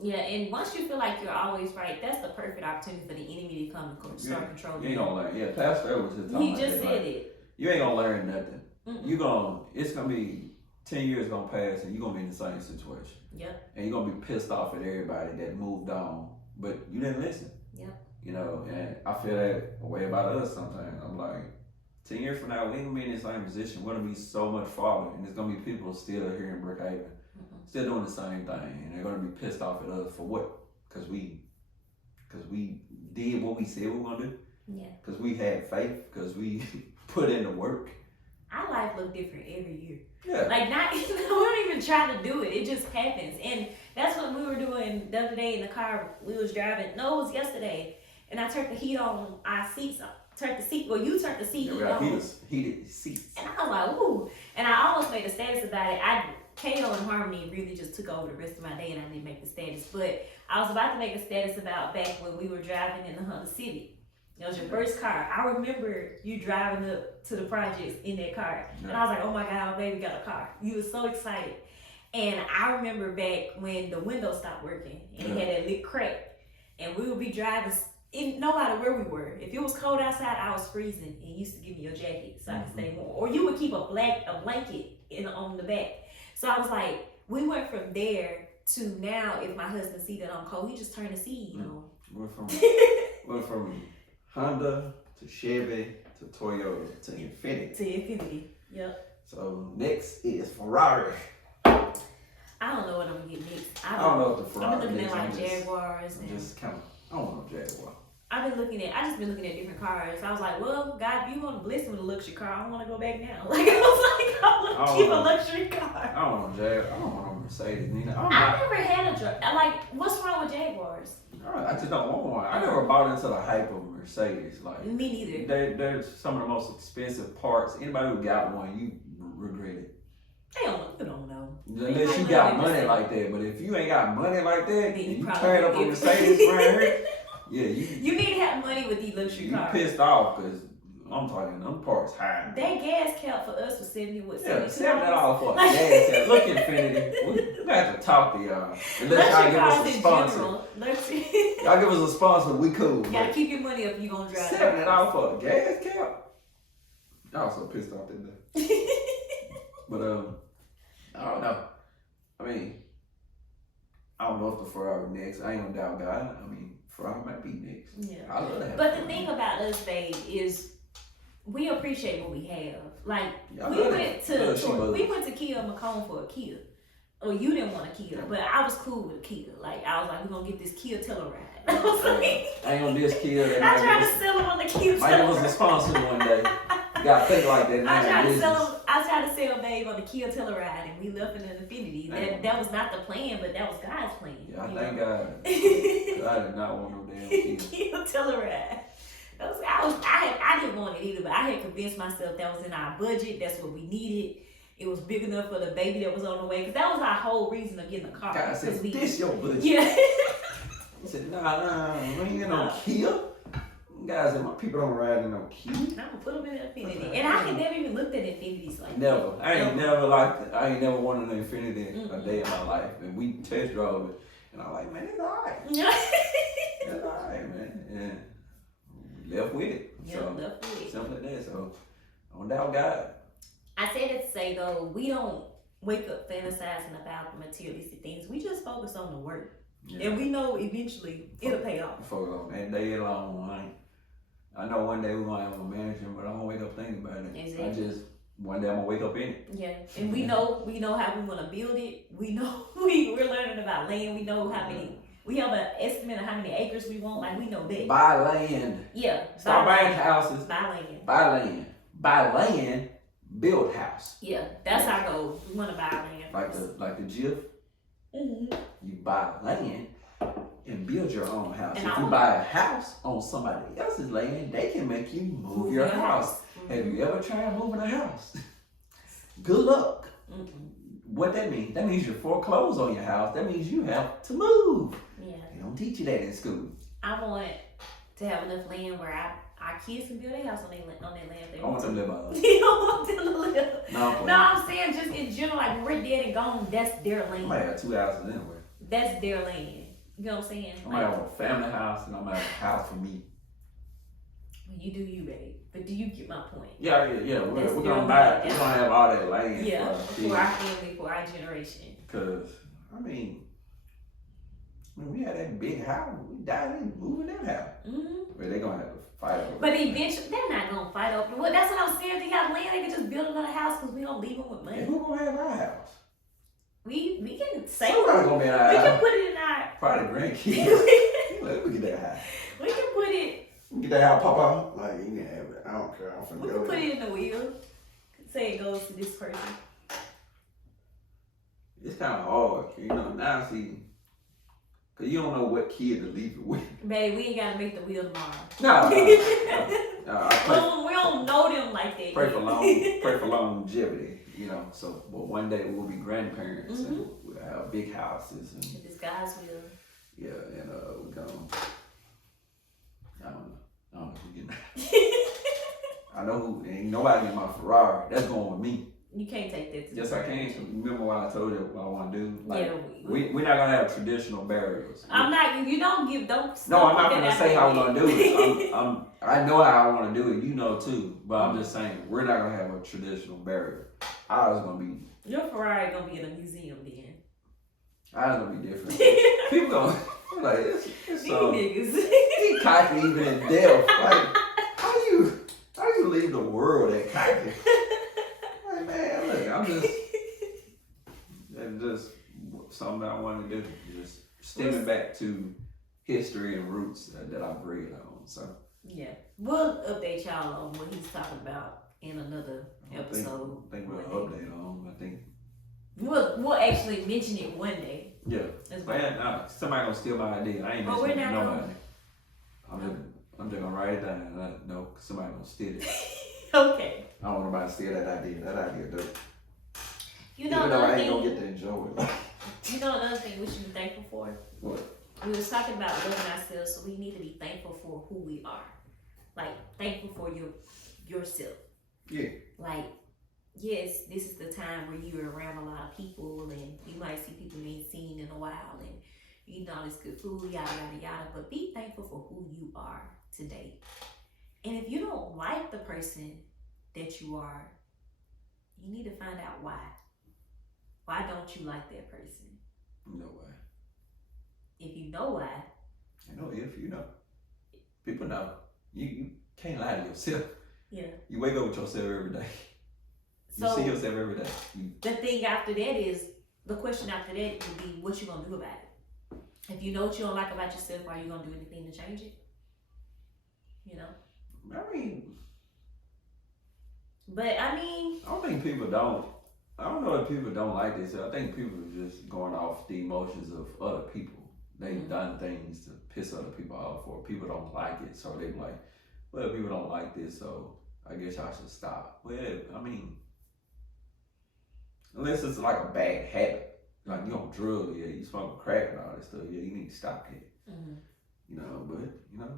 Yeah, and once you feel like you're always right, that's the perfect opportunity for the enemy to come and start controlling you. You ain't gonna learn. Yeah, Pastor was just talking about that. He just said it. You ain't gonna learn nothing. It's gonna be 10 years gonna pass and you're gonna be in the same situation. Yep. And you're gonna be pissed off at everybody that moved on, but you didn't listen. Yep. And I feel that way about us sometimes. I'm like, 10 years from now, we ain't gonna be in the same position. We're gonna be so much farther, and there's gonna be people still here in Brookhaven still doing the same thing, and they're gonna be pissed off at us for what? Because we did what we said we were gonna do. Yeah. Because we had faith. Because we put in the work. Our life look different every year. Yeah. Like not, we don't even try to do it. It just happens, and that's what we were doing the other day in the car. We was driving. No, it was yesterday, and I turned the heat on our seats. Turned the seat. Well, you turned the seat heat on. Heated seats. And I was like, ooh. And I almost made a status about it. Kato and Harmony really just took over the rest of my day, and I didn't make the status. But I was about to make a status about back when we were driving in the Honda Civic. It was your first car. I remember you driving up to the projects in that car. Yeah. And I was like, oh my God, my baby got a car. You were so excited. And I remember back when the window stopped working and it had that lit crack. And we would be driving, no matter where we were. If it was cold outside, I was freezing. And you used to give me your jacket so I could stay warm. Or you would keep a blanket on the back. So I was like, we went from there to now, if my husband see that I'm cold, he just turned the seat on. We're from Honda to Chevy to Toyota to Infiniti. To Infiniti, yep. So next is Ferrari. I don't know what I'm gonna get next. I don't know what the Ferrari is. I've been looking at like Jaguars. I don't want no Jaguar. I just been looking at different cars. I was like, well, God, if you want to bless me with a luxury car, I don't want to go back now. Like, I was like, I want to keep a luxury car. I don't want a Jaguar. I don't want a Mercedes, Nina. I never had a like, what's wrong with Jaguars? I just don't want one. I never bought into the hype of Mercedes. Like, me neither. They're some of the most expensive parts. Anybody who got one, you regret it. You don't know. Unless you got money like that. But if you ain't got money like that, and you turn up a Mercedes around here, yeah, you need to have money with these luxury cars. You pissed off because I'm talking them parts high. That gas cap for us was $70 for a gas cap. Look, Infiniti, we have to talk to y'all. Unless y'all give us a sponsor. Y'all give us a sponsor, we cool. You gotta keep your money up if you gonna drive. $70 for a gas cap? Y'all so pissed off that day. But I don't know. I mean, I don't know if the Ferrari next. I ain't gonna doubt God. I mean, Ferrari might be next. Yeah. I love that. But the thing about us, babe, is we appreciate what we have. Like we went to Kia Macomb for a Kia. Or you didn't want a Kia, but I was cool with a Kia. Like I was like, we're gonna get this Kia Telluride. I was like, I ain't gonna this Kia. I tried to sell him on the Kia Telluride. Might give us a sponsor one day. You gotta think like that. I tried to sell babe on the Kia Telluride, and we left in an Infiniti. That was not the plan, but that was God's plan. Yeah, I thank God. I did not want no damn Kia. Kia Telluride. I didn't want it either, but I had convinced myself that was in our budget. That's what we needed. It was big enough for the baby that was on the way. Because that was our whole reason of getting a car. God said, this your budget. Yeah. I said, nah, we ain't got no Kia. Guys, my people don't ride in no Kia. I'm gonna put them in an Infiniti. And I had never even looked at Infinitis like never. That. I ain't never wanted an Infiniti a day in my life. And we test drove it. And I'm like, man, it's alright. It's alright, man. And we left with it. Left with it. Something like that. So, I don't doubt God. I said it to say though, we don't wake up fantasizing about the materialistic things. We just focus on the work. Yeah. And we know eventually it'll pay off. Focus on that day alone. I know one day we're gonna have a mansion, but I don't wake up thinking about it. Exactly. One day I'm gonna wake up in it. Yeah. And we know how we wanna build it. We know we're learning about land. We know how many we have an estimate of how many acres we want, like we know that. Buy land. Yeah. Stop buying houses. Buy land. Build house. Yeah, that's our goal. We want to buy land. Like the GIF. Mm-hmm. You buy land and build your own house. And if you buy a house on somebody else's land, they can make you move your house. Mm-hmm. Have you ever tried moving a house? Good luck. Mm-hmm. What that means? That means you foreclose on your house. That means you have to move. Yeah. They don't teach you that in school. I want to have enough land where our kids can build a house on their land. I want them to live out. You don't want them to live. No, I'm saying just in general, like when we're dead and gone, that's their land. I might have 2 houses anyway. That's their land. You know what I'm saying? I might have a family house and I might have a house for me. Well, you do you, babe. But do you get my point? Yeah. We're gonna buy it. We're gonna have all that land. Yeah, for our family, for our generation. Cause I mean, when we had that big house, we died in moving that house. Mm-hmm. Where they gonna have to fight over. But eventually, they're not gonna fight over. Well, that's what I'm saying. If they got land, they can just build another house because we don't leave them with money. And who gonna have our house? We can say Somebody's gonna be we can put it in our probably grandkids. Let me get that high. we can put it. Get that high, Papa. Like you can have it. I don't care. I'm finna We go. can put it in the wheel. Say it goes to this person. It's kind of hard, now see, because you don't know what kid to leave it with. Babe, we ain't got to make the wheel tomorrow. No. We don't know them like that. Pray for longevity, so, but one day we'll be grandparents and we'll have big houses. And If it's God's will. yeah, and we're going to, I don't know who getting that. I know who, ain't nobody in my Ferrari. That's going with me. You can't take that to Yes, I can. Remember what I told you what I want to do? Yeah, we're not going to have traditional burials. I'm not, you don't. No, I'm not going to say how we're going to do it. I know how I want to do it. You know too. But I'm just saying, we're not going to have a traditional burial. Ours going to be. Your Ferrari going to be in a museum then. Ours going to be different. People going to, like, it's These niggas. He cocky even in death. Like, how you leave the world that cocky? Like, man, look, that's just something I want to do. Just stemming back to history and roots that I've read on. So yeah, we'll update y'all on what he's talking about in another episode. I think we'll update on. I think we'll actually mention it one day. Yeah, man, somebody gonna steal my idea. I ain't mentioning it to nobody. I'm just gonna write it down. No, somebody gonna steal it. Okay. I don't want nobody to steal that idea. That idea, dope. You know, even though I ain't gonna get to enjoy it. You know another thing we should be thankful for? What? We was talking about loving ourselves, so we need to be thankful for who we are. Like, thankful for yourself. Yeah. Like, yes, this is the time where you're around a lot of people and you might see people you ain't seen in a while and you eat all this good food, yada, yada, yada. But be thankful for who you are today. And if you don't like the person that you are, you need to find out why. Why don't you like that person? You know why. If you know why. I know if you know. People know. You can't lie to yourself. Yeah. You wake up with yourself every day. You So, see yourself every day. The thing after that is, the question after that would be, what you gonna do about it? If you know what you don't like about yourself, are you gonna do anything to change it? I mean, I don't think people don't. I don't know if people don't like this. I think people are just going off the emotions of other people. They've done things to piss other people off, or people don't like it, so they're like, well, people don't like this, so I guess I should stop. Well, I mean, unless it's like a bad habit, like you don't drug, you smoke crack and all that stuff, you need to stop it. But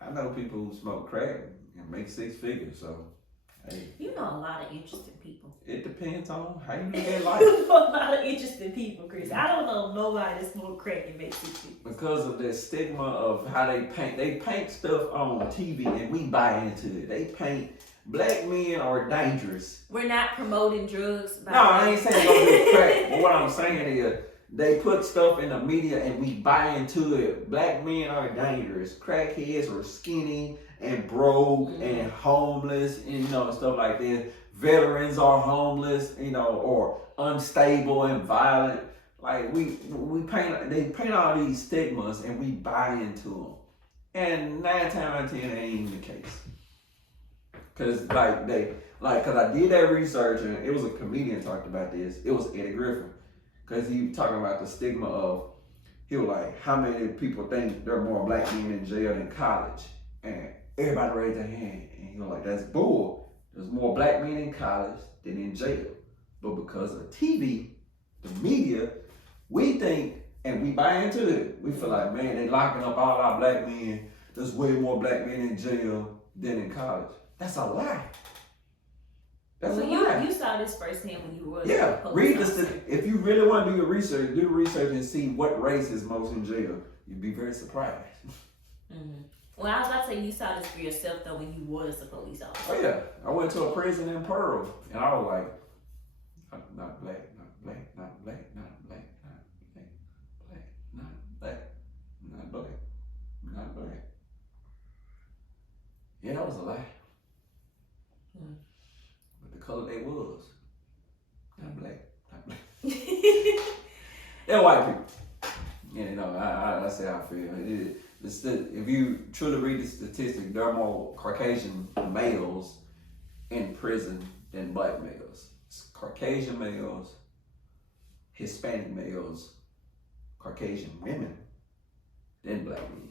I know people who smoke crack and make 6 figures, so hey. you know a lot of interesting people. It depends on how you look at life. You know a lot of interesting people, Chris. I don't know nobody that smoke crack and make 6 figures. Because of the stigma of how they paint stuff on TV and we buy into it. They paint black men are dangerous. We're not promoting drugs. No, I ain't saying don't do crack. But what I'm saying is they put stuff in the media and we buy into it. Black men are dangerous. Crackheads are skinny and broke and homeless, and stuff like this. Veterans are homeless, or unstable and violent. Like they paint all these stigmas and we buy into them. And 9 times out of 10, it ain't even the case. Cause cause I did that research and it was a comedian talked about this. It was Eddie Griffin. Cause he was talking about the stigma of, he was like, how many people think there are more black men in jail than college? And everybody raised their hand. And he was like, that's bull. There's more black men in college than in jail. But because of TV, the media, we think, and we buy into it. We feel like, man, they locking up all our black men. There's way more black men in jail than in college. That's a lie. That's a lie. You saw this firsthand when you were read this. If you really want to do your research, do the research and see what race is most in jail. You'd be very surprised. Well, I was about to say you saw this for yourself though when you was a police officer. Oh yeah, I went to a prison in Pearl, and I was like, not black, not black, not black, not black, not black, black, not black, not black, not black. Yeah, that was a lie. But the color they was, not black, not black. They're white people. You know, that's how I feel. If you truly read the statistic, there are more Caucasian males in prison than black males. It's Caucasian males, Hispanic males, Caucasian women, than black men.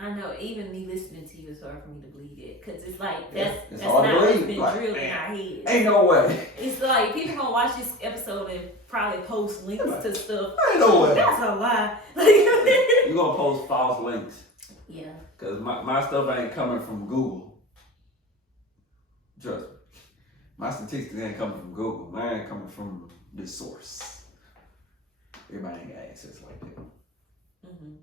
I know, even me listening to you, it's hard for me to believe it. Because it's like, that's hard not to what's believe. been Like, drilled in our heads. Ain't no way. It's like, people gonna watch this episode and probably post links to stuff. Ain't no way. That's a lie. You gonna post false links. Yeah. Because my stuff ain't coming from Google. Trust me. My statistics ain't coming from Google. Mine ain't coming from this source. Everybody ain't got access like that. Mm-hmm.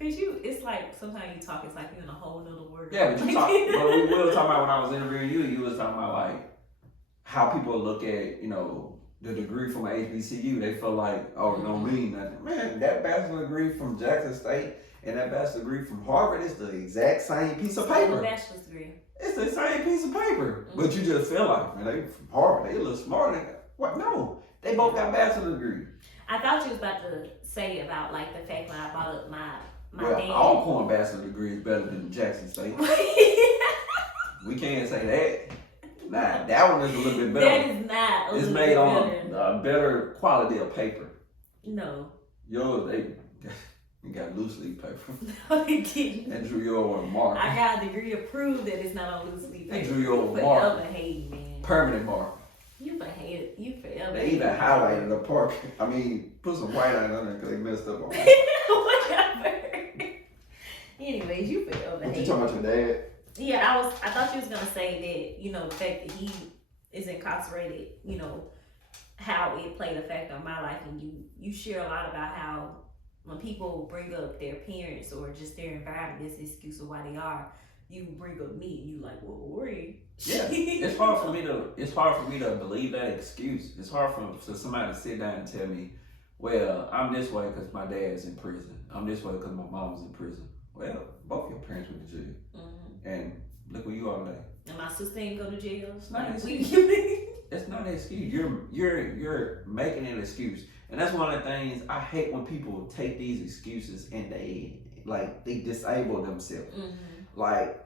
Cause it's like sometimes you talk, it's like you're in a whole nother world. Yeah, but you talk. But we were talking about when I was interviewing you. You was talking about like how people look at the degree from HBCU. They feel like, oh, it don't mean nothing. Man, that bachelor degree from Jackson State and that bachelor degree from Harvard is the exact same piece of paper. Bachelor's degree. It's the same piece of paper, but you just feel like, man, they from Harvard. They a little smarter. What? No, they both got bachelor degrees. I thought you was about to say about like the fact when I brought up my dad. Alcorn bachelor degree is better than Jackson State. We can't say that. Nah, that one is a little bit better. That is not. It's made on a better quality of paper. No. Yours, you got loose leaf paper. No, they didn't. And drew yours with a mark. I got a degree to prove that it's not on loose leaf paper. They drew yours with a mark. mark. Forever hate, man. Permanent mark. You forever. They even highlighted the park. I mean, put some white on there because they messed up on it. Whatever. Anyways, you forever. What you talking about your dad? Yeah, I thought you was gonna say that, the fact that he is incarcerated, how it played a factor on my life, and you share a lot about how when people bring up their parents or just their environment as an excuse of why they are, you bring up me and you like, well, Ori. Yeah, it's hard for me to believe that excuse. It's hard for somebody to sit down and tell me, well, I'm this way because my dad's in prison. I'm this way because my mom's in prison. Well, both your parents went to jail. Mm-hmm. And look where you are today. And my sister didn't go to jail. It's not an excuse. It's not an excuse. You're making an excuse. And that's one of the things I hate when people take these excuses and they disable themselves. Mm-hmm.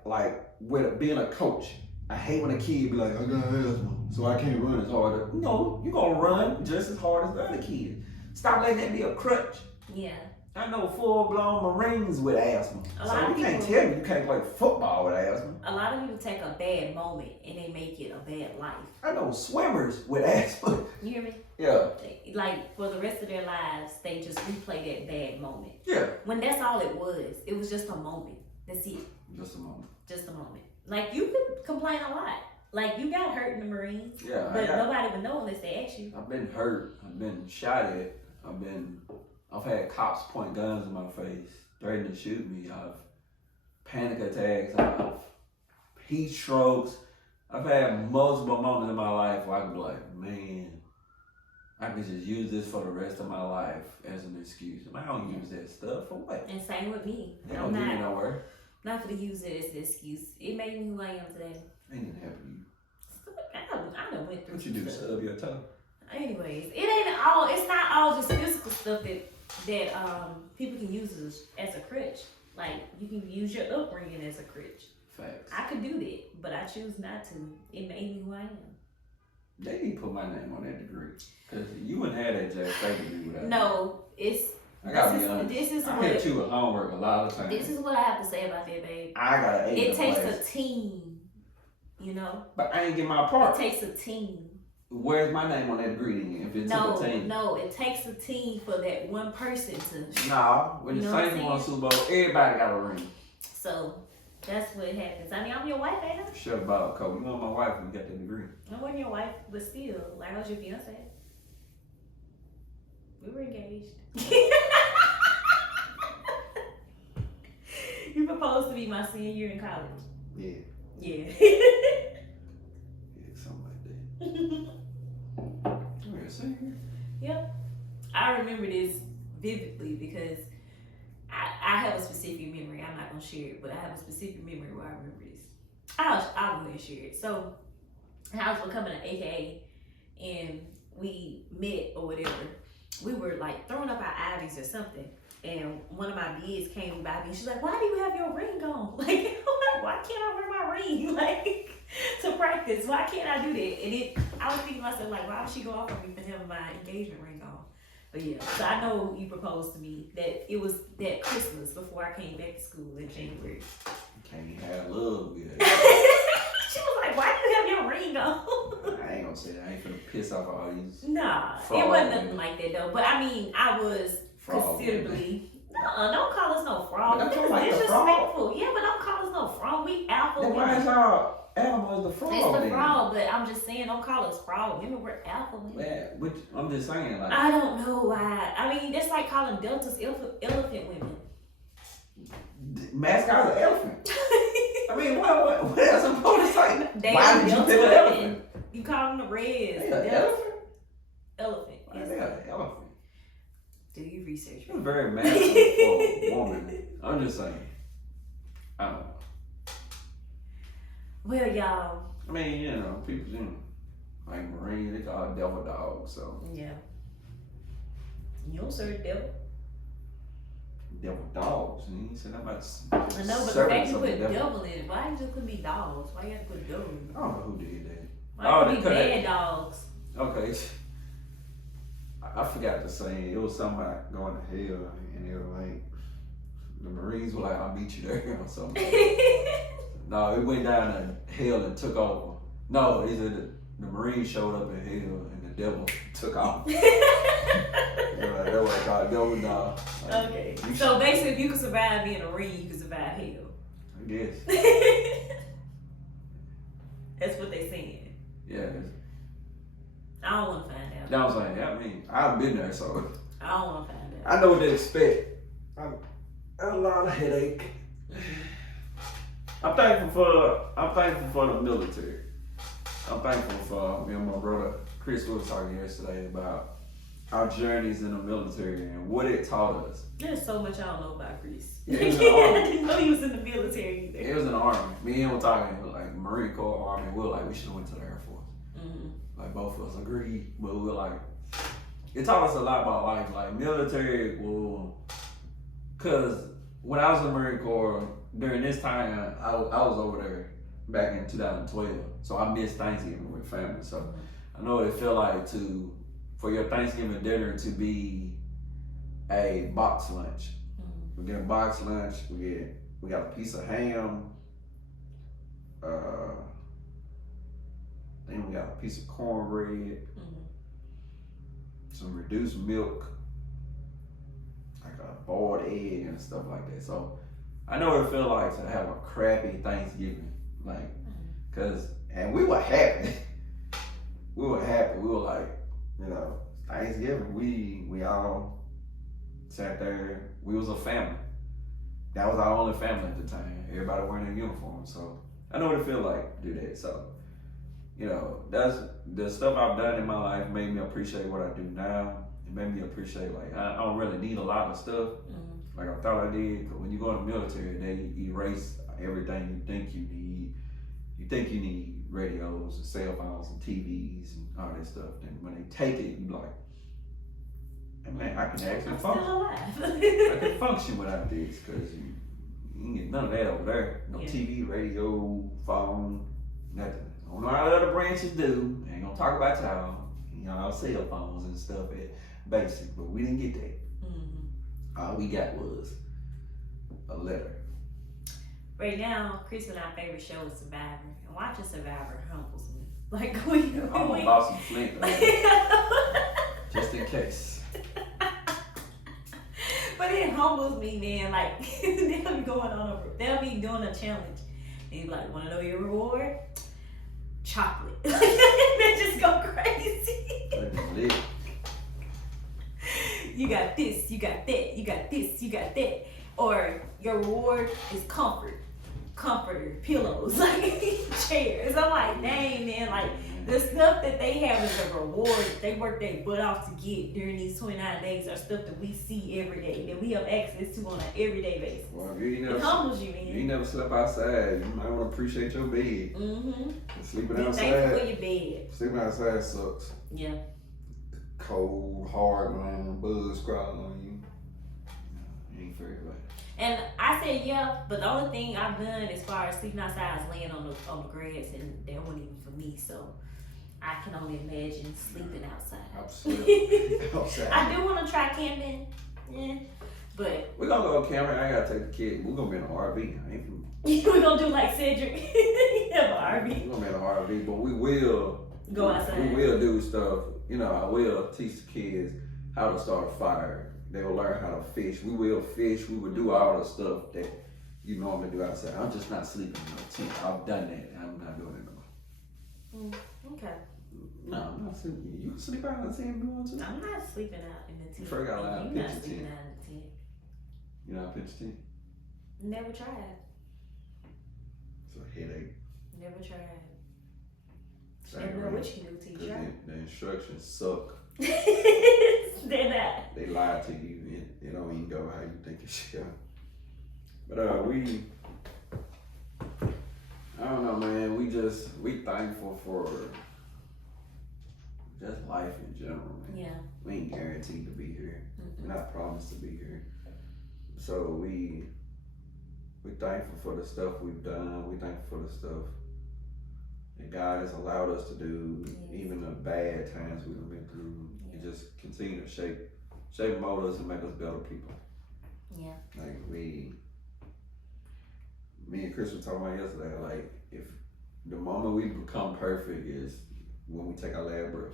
Like with being a coach. I hate when a kid be like, I got asthma, so I can't run as hard. No, you're gonna run just as hard as the other kids. Stop letting that be a crutch. Yeah. I know full-blown Marines with asthma. So you can't tell me you can't play football with asthma. A lot of people take a bad moment and they make it a bad life. I know swimmers with asthma. You hear me? Yeah. Like, for the rest of their lives, they just replay that bad moment. Yeah. When that's all it was. It was just a moment. That's it. Just a moment. Just a moment. Like, you could complain a lot. Like, you got hurt in the Marines. Yeah. But nobody would know unless they ask you. I've been hurt. I've been shot at. I've had cops point guns in my face, threatening to shoot me. I've panic attacks. I've heat strokes. I've had multiple moments in my life where I could be like, man, I could just use this for the rest of my life as an excuse. And I don't use that stuff for what? And same with me. They don't get me nowhere. Not for to use it as an excuse. It made me who I am today. Ain't even helping you. I done went through what you do, stub your toe? Anyways, it's not all just physical stuff that people can use as a crutch. Like, you can use your upbringing as a crutch. Facts. I could do that, but I choose not to. It made me who I am. They need to put my name on that degree. Because you wouldn't have that Jack State degree without No, I gotta be honest. I hit you with homework a lot of times. This is what I have to say about that, babe. I got an 8. It takes a team, But I ain't get my part. It takes a team. Where's my name on that degree then, if it took a team? No, it takes a team for that one person to. Nah, when the Saints won Super Bowl, everybody got a ring. So that's what happens. I mean, I'm your wife, ain't I? Shut about, Cole. You want my wife when you got that degree. I wasn't your wife, but still, like I was your fiance. We were engaged. You proposed to be my senior year in college. Yeah. Yeah. Yeah, something like that. You're a senior? Yep. I remember this vividly because I have a specific memory. I'm not gonna share it, but I have a specific memory where I remember this. I'll go ahead and share it. So I was becoming an AKA, and we met or whatever, we were like throwing up our IVs or something. And one of my bids came by me and she's like, why do you have your ring on? Like, I'm like, why can't I wear my ring? Like, to practice. Why can't I do that? And I was thinking to myself, like, why would she go off on me for having my engagement ring on? But yeah, so I know you proposed to me that it was that Christmas before I came back to school in January. You can't have love with it. She was like, why do you have your ring on? I ain't gonna say that. I ain't finna piss off all these. Nah, fraud it wasn't women. nothing like that though. But I mean, I was Fraud considerably. No, don't call us no fraud. But I That's feel like the disrespectful. Yeah, but don't call us no fraud. We alpha Then why is women. y'all Alma is the fraud? It's the then? fraud, but I'm just saying, don't call us fraud women. We're alpha women. Man, which, I'm just saying, like, I don't know why. I mean, that's like calling deltas elephant women. mascot's an elephant. I mean, what else I'm supposed to say? They Why are did you delta pick an women. elephant? You call them the reds. They the an delta- elephant? Elephant. Why Yes. they an elephant? Do you research? It's very masculine for a woman. I'm just saying. I don't know. Well, y'all. I mean, you know, people, you know, like Marine, they call it devil dog, so. Yeah. You don't serve the devil. Devil dogs. And he said, I'm about I know, but the fact you put devil in it, why you just couldn't be dogs? Why you have to put devil in it? I don't know who did that. Why Oh, could they be cut bad it. dogs? Okay. I forgot to say, it was something about going to hell, and they were like, the Marines were like, I'll meet you there or something. No, it went down to hell and took over. No, it said the Marines showed up in hell and the devil took off. Like, that was called devil dog. Like, Okay. you So basically, if you could survive being a Marine, you could survive hell. I guess. That's what they saying. Yeah. I don't want to find out. You know what I'm saying? I mean, I've been there, so I don't want to find out. I know what to expect. A lot of headache. I'm thankful for the military. I'm thankful for me and my brother Kris was talking yesterday about our journeys in the military and what it taught us. There's so much I don't know about Kris. Yeah, he was in the army. I didn't know he was in the military either. It was in the army. Me and him were talking like Marine Corps, Army. We were like, we should have went to the Air Force. Mm-hmm. Like both of us agreed, but we were like, it taught us a lot about life. Like military will, cause when I was in the Marine Corps during this time, I was over there back in 2012. So I missed Thanksgiving with family. So I know what it felt like for your Thanksgiving dinner to be a box lunch. Mm-hmm. We get a box lunch. We got a piece of ham. Then we got a piece of cornbread, some reduced milk, like a boiled egg and stuff like that. So I know what it feels like to have a crappy Thanksgiving, like, and we were happy. We were happy. We were like, you know, Thanksgiving. We all sat there. We was a family. That was our only family at the time. Everybody wearing their uniform. So I know what it feels like to do that. So, you know, that's the stuff I've done in my life made me appreciate what I do now. It made me appreciate, like, I don't really need a lot of stuff like I thought I did. Because when you go in the military, they erase everything you think you need. You think you need radios and cell phones and TVs and all that stuff. And when they take it, you like, hey, man, I can actually I'm function. still alive. I can function without this because you can get none of that over there. No Yeah. TV, radio, phone, nothing. I don't know how the other branches do. Ain't gonna talk about y'all. You know, cell phones and stuff at basic, but we didn't get that. All we got was a letter. Right now, Kris and our favorite show is Survivor. And watching Survivor humbles me. Like, we I'm gonna buy some Flint just in case. But it humbles me, man. Like, they'll be going on they'll be doing a challenge. And you be like, wanna know your reward? Chocolate. They just go crazy. You got this, you got that, you got this, you got that. Or your reward is comforter, pillows, like chairs. I'm like, dang, man, like the stuff that they have as a reward, they work their butt off to get during these 29 days are stuff that we see every day, that we have access to on an everyday basis. Well, you It humbles you, man. You ain't never slept outside. You might want to appreciate your bed. Sleeping Be outside. thankful for your bed. Sleeping outside sucks. Yeah. cold, hard line, bugs crawling on you. You ain't for everybody. And I said yeah, but the only thing I've done as far as sleeping outside is laying on the grass, and that wasn't even for me. So I can only imagine sleeping outside. Absolutely. Outside. I do want to try camping, but we're gonna go camping. I gotta take the kid. We're gonna be in an RV. I ain't from. we're gonna do like Cedric, have an RV. We're gonna be in an RV, but we will Go outside. We will do stuff. You know, I will teach the kids how to start a fire. They will learn how to fish. We will fish. We will do all the stuff that you normally do outside. I'm just not sleeping in a tent. I've done that. I'm not doing it no more. Okay. No, I'm not sleeping. You can sleep out in the tent if you want to. I'm not sleeping out in the tent. You first got a lot of You're not picture sleeping tent. out in the tent. You know how to pitch tent? Never tried. It's a headache. Never tried. So Never know what you can do till you try. the instructions suck. They're not. They lie to you and it don't even go how you think it should go. But we I don't know, man, we thankful for just life in general, man. Yeah. We ain't guaranteed to be here. Mm-mm. We're not promised to be here. So we thankful for the stuff we've done. We thankful for the stuff that God has allowed us to do, even the bad times we've been through. It just continue to shape and mold us and make us better people. Yeah. Like me and Kris were talking about yesterday, like if the moment we become perfect is when we take our last breath.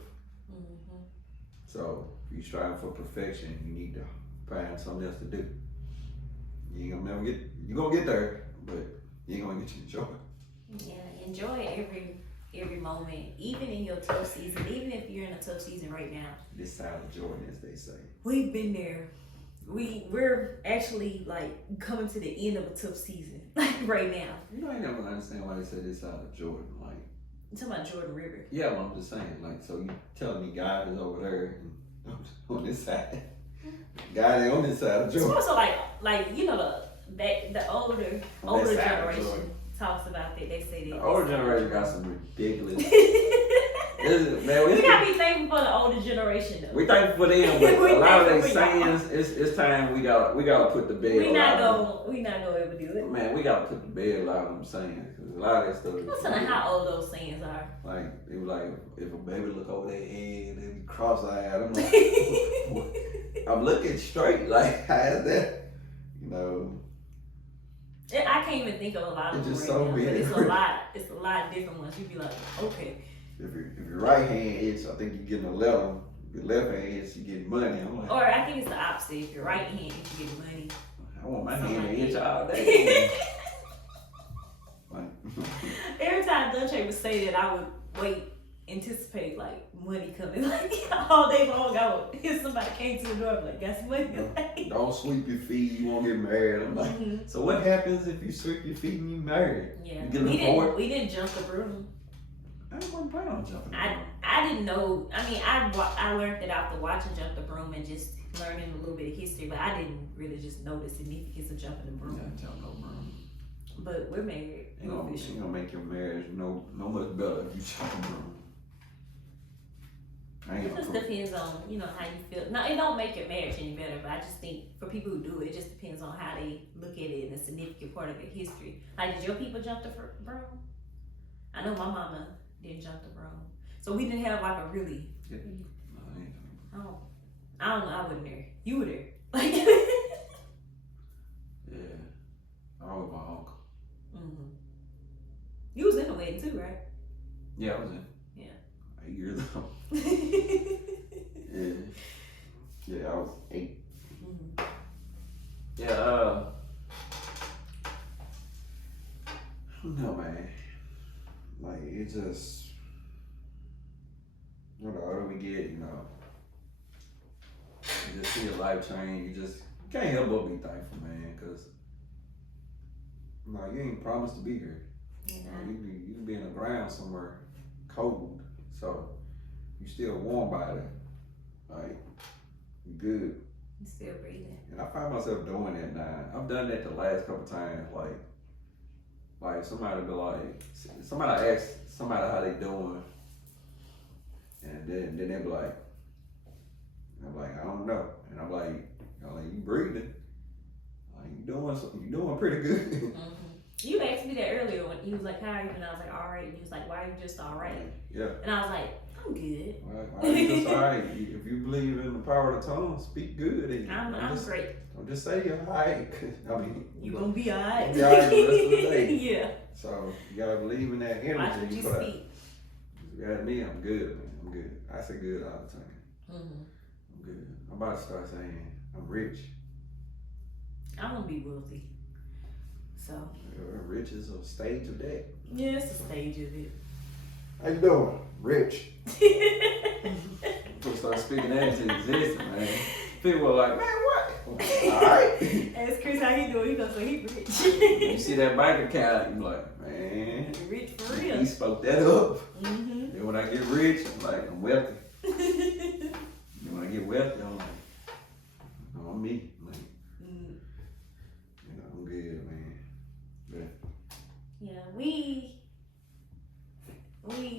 Mm-hmm. So if you're striving for perfection, you need to find something else to do. You ain't gonna you're gonna get there, but you ain't gonna get your joy. Yeah, enjoy every moment, even in your tough season, even if you're in a tough season right now. This side of Jordan, as they say. We've been there. We're actually like coming to the end of a tough season, like right now. You know, I never understand why they say this side of Jordan. Like, I'm talking about Jordan River. yeah, well, I'm just saying. Like, so you telling me God is over there and on this side? God ain't on this side of It's Jordan. also like you know the older generation talks about that. They say that The older generation got some ridiculous. Man, we gotta be thankful for the older generation though. We thankful for them, but a lot of their sayings, it's time we gotta put the bed. We not gonna ever do it. Man, we gotta put the bed a lot of them saying, because a lot of that stuff. Listen to how old those sayings are. Like it was like if a baby look over their head, they be cross-eyed. I'm like, I'm looking straight. Like how is that? You know. I can't even think of a lot of them It's just right so now, but many. it's a lot of different ones. You'd be like, okay. If your right hand hits, I think you're getting a letter. If your left hand hits, you get money. I'm like, Or I think it's the opposite. If your right hand, you get money. I want my hand to itch all day. Every time Dante would say that, I would anticipate like money coming. Like all day long, I would hear somebody came to the door, like, got some money. Don't sweep your feet, you won't get married. I'm like, so what happens if you sweep your feet and you married? Yeah, You get we didn't jump the broom. I wasn't planning on jumping. I didn't know. I mean, I learned it after watching Jump the Broom and just learning a little bit of history, but I didn't really just know the significance of jumping the broom. Yeah, jump no broom. But we're married. Ain't gonna make your marriage no much better if you jump a broom. It just depends on, how you feel. No, it don't make your marriage any better, but I just think for people who do it, it just depends on how they look at it and the significant part of their history. Like, did your people jump the broom? I know my mama didn't jump the broom. So we didn't have like a really... Yeah. I don't know, I wasn't there. You were there. Like, yeah. I was with my uncle. Mm-hmm. You was in the wedding too, right? Yeah, I was in. Yeah. 8 years old. Yeah, I was 8. Mm-hmm. Yeah, I don't know, man. Like, it just, the older we get, you just see your life change. You can't help but be thankful, man, because, you ain't promised to be here. Yeah. You can be in the ground somewhere cold, so you still warm by it. Like, you good. You still breathing. And I find myself doing that now. I've done that the last couple times, like somebody be like, somebody ask somebody how they doing, and then they be like, I'm like, I don't know. And I'm like, you breathing. Like, you doing pretty good. Mm-hmm. You asked me that earlier when he was like, how are you? And I was like, all right. And he was like, why are you just all right? Yeah. And I was like, I'm good. Why are you just all right? If you believe in the power of the tongue, speak good. And I'm great. Don't just say you're all right. I mean, you're going to be all right. You're all right the rest of the day. Yeah. So you got to believe in that energy. Watch what you speak. You got me, I'm good, man. I'm good. I say good all the time. Mm-hmm. I'm good. I'm about to start saying I'm rich. I want to be wealthy. So. Rich is a stage of that. Yeah, it's a stage of it. How you doing? Rich. People start speaking that into existence, man. People are like, man, what? Alright. Ask Kris how he doing, he gonna say he rich. You see that bank account, you like, man. Rich for real. He spoke that up. Mm-hmm. Then when I get rich, I'm like, I'm wealthy. Then when I get wealthy, I'm like, oh, I'm me. I'm like, I'm good, man. Yeah, we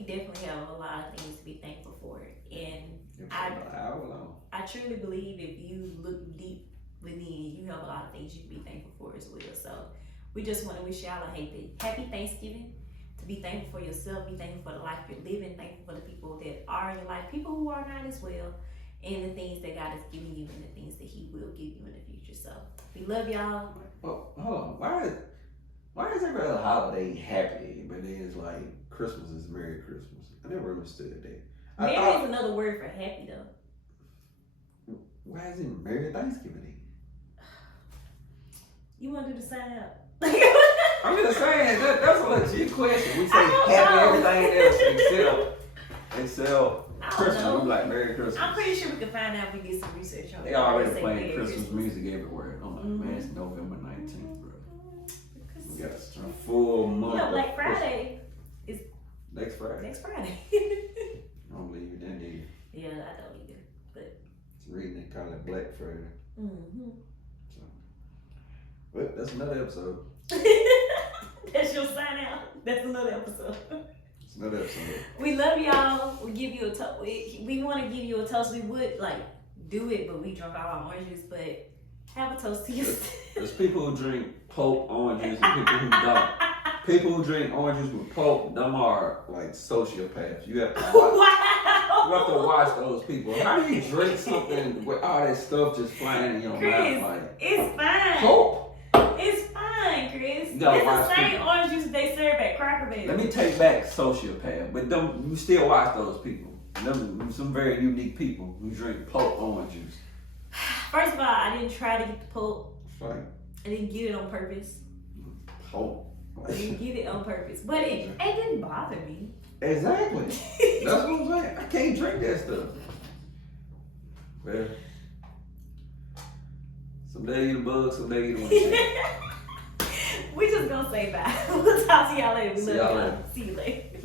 definitely have a lot of things to be thankful for, and I truly believe if you look deep within, you have a lot of things you can be thankful for as well. So we just want to wish y'all a happy Thanksgiving. To be thankful for yourself, be thankful for the life you're living, thankful for the people that are in your life, people who are not as well, and the things that God is giving you and the things that He will give you in the future. So we love y'all. Well, hold on. Why is every other holiday happy, but then it's like Christmas is Merry Christmas? I never understood that. Merry is another word for happy, though. Why is it Merry Thanksgiving Day? You want to do the sign out? I'm just saying, that's a legit question. We say happy everything else except Christmas. We like Merry Christmas. I'm pretty sure we can find out if we get some research on it. They already playing Christmas music everywhere. I'm like, man, it's November 19th, bro. We got a full month. You know, Black Friday is next Friday. Next Friday. I don't believe in that, do you? Yeah, I don't either. But it's reading it, call it Black Friday. Mm-hmm. So, but that's another episode. That's your sign out. That's another episode. It's another episode. We love y'all. We give you a toast. We want to give you a toast. We would do it, but we drunk all our orange juice. But have a toast to yourself. There's people who drink pulp orange juice and people who don't. People who drink orange juice with pulp, them are like sociopaths. You have to watch. Wow. You have to watch those people. How do you drink something with all that stuff just flying in your Kris, mouth? Like, it's fine. Pulp. It's fine, Kris. It's watch the same people. orange juice they serve at Cracker Barrel. Let me take back sociopath, but you still watch those people. Them some very unique people who drink pulp orange juice. First of all, I didn't try to get the pulp. Fine. I didn't get it on purpose. Pulp. I didn't get it on purpose, but it didn't bother me. Exactly. That's what I'm saying. I can't drink that stuff. Well, someday you the bug, someday you the one. We just gonna say bye. We'll talk to y'all later. We love y'all. later. See you later.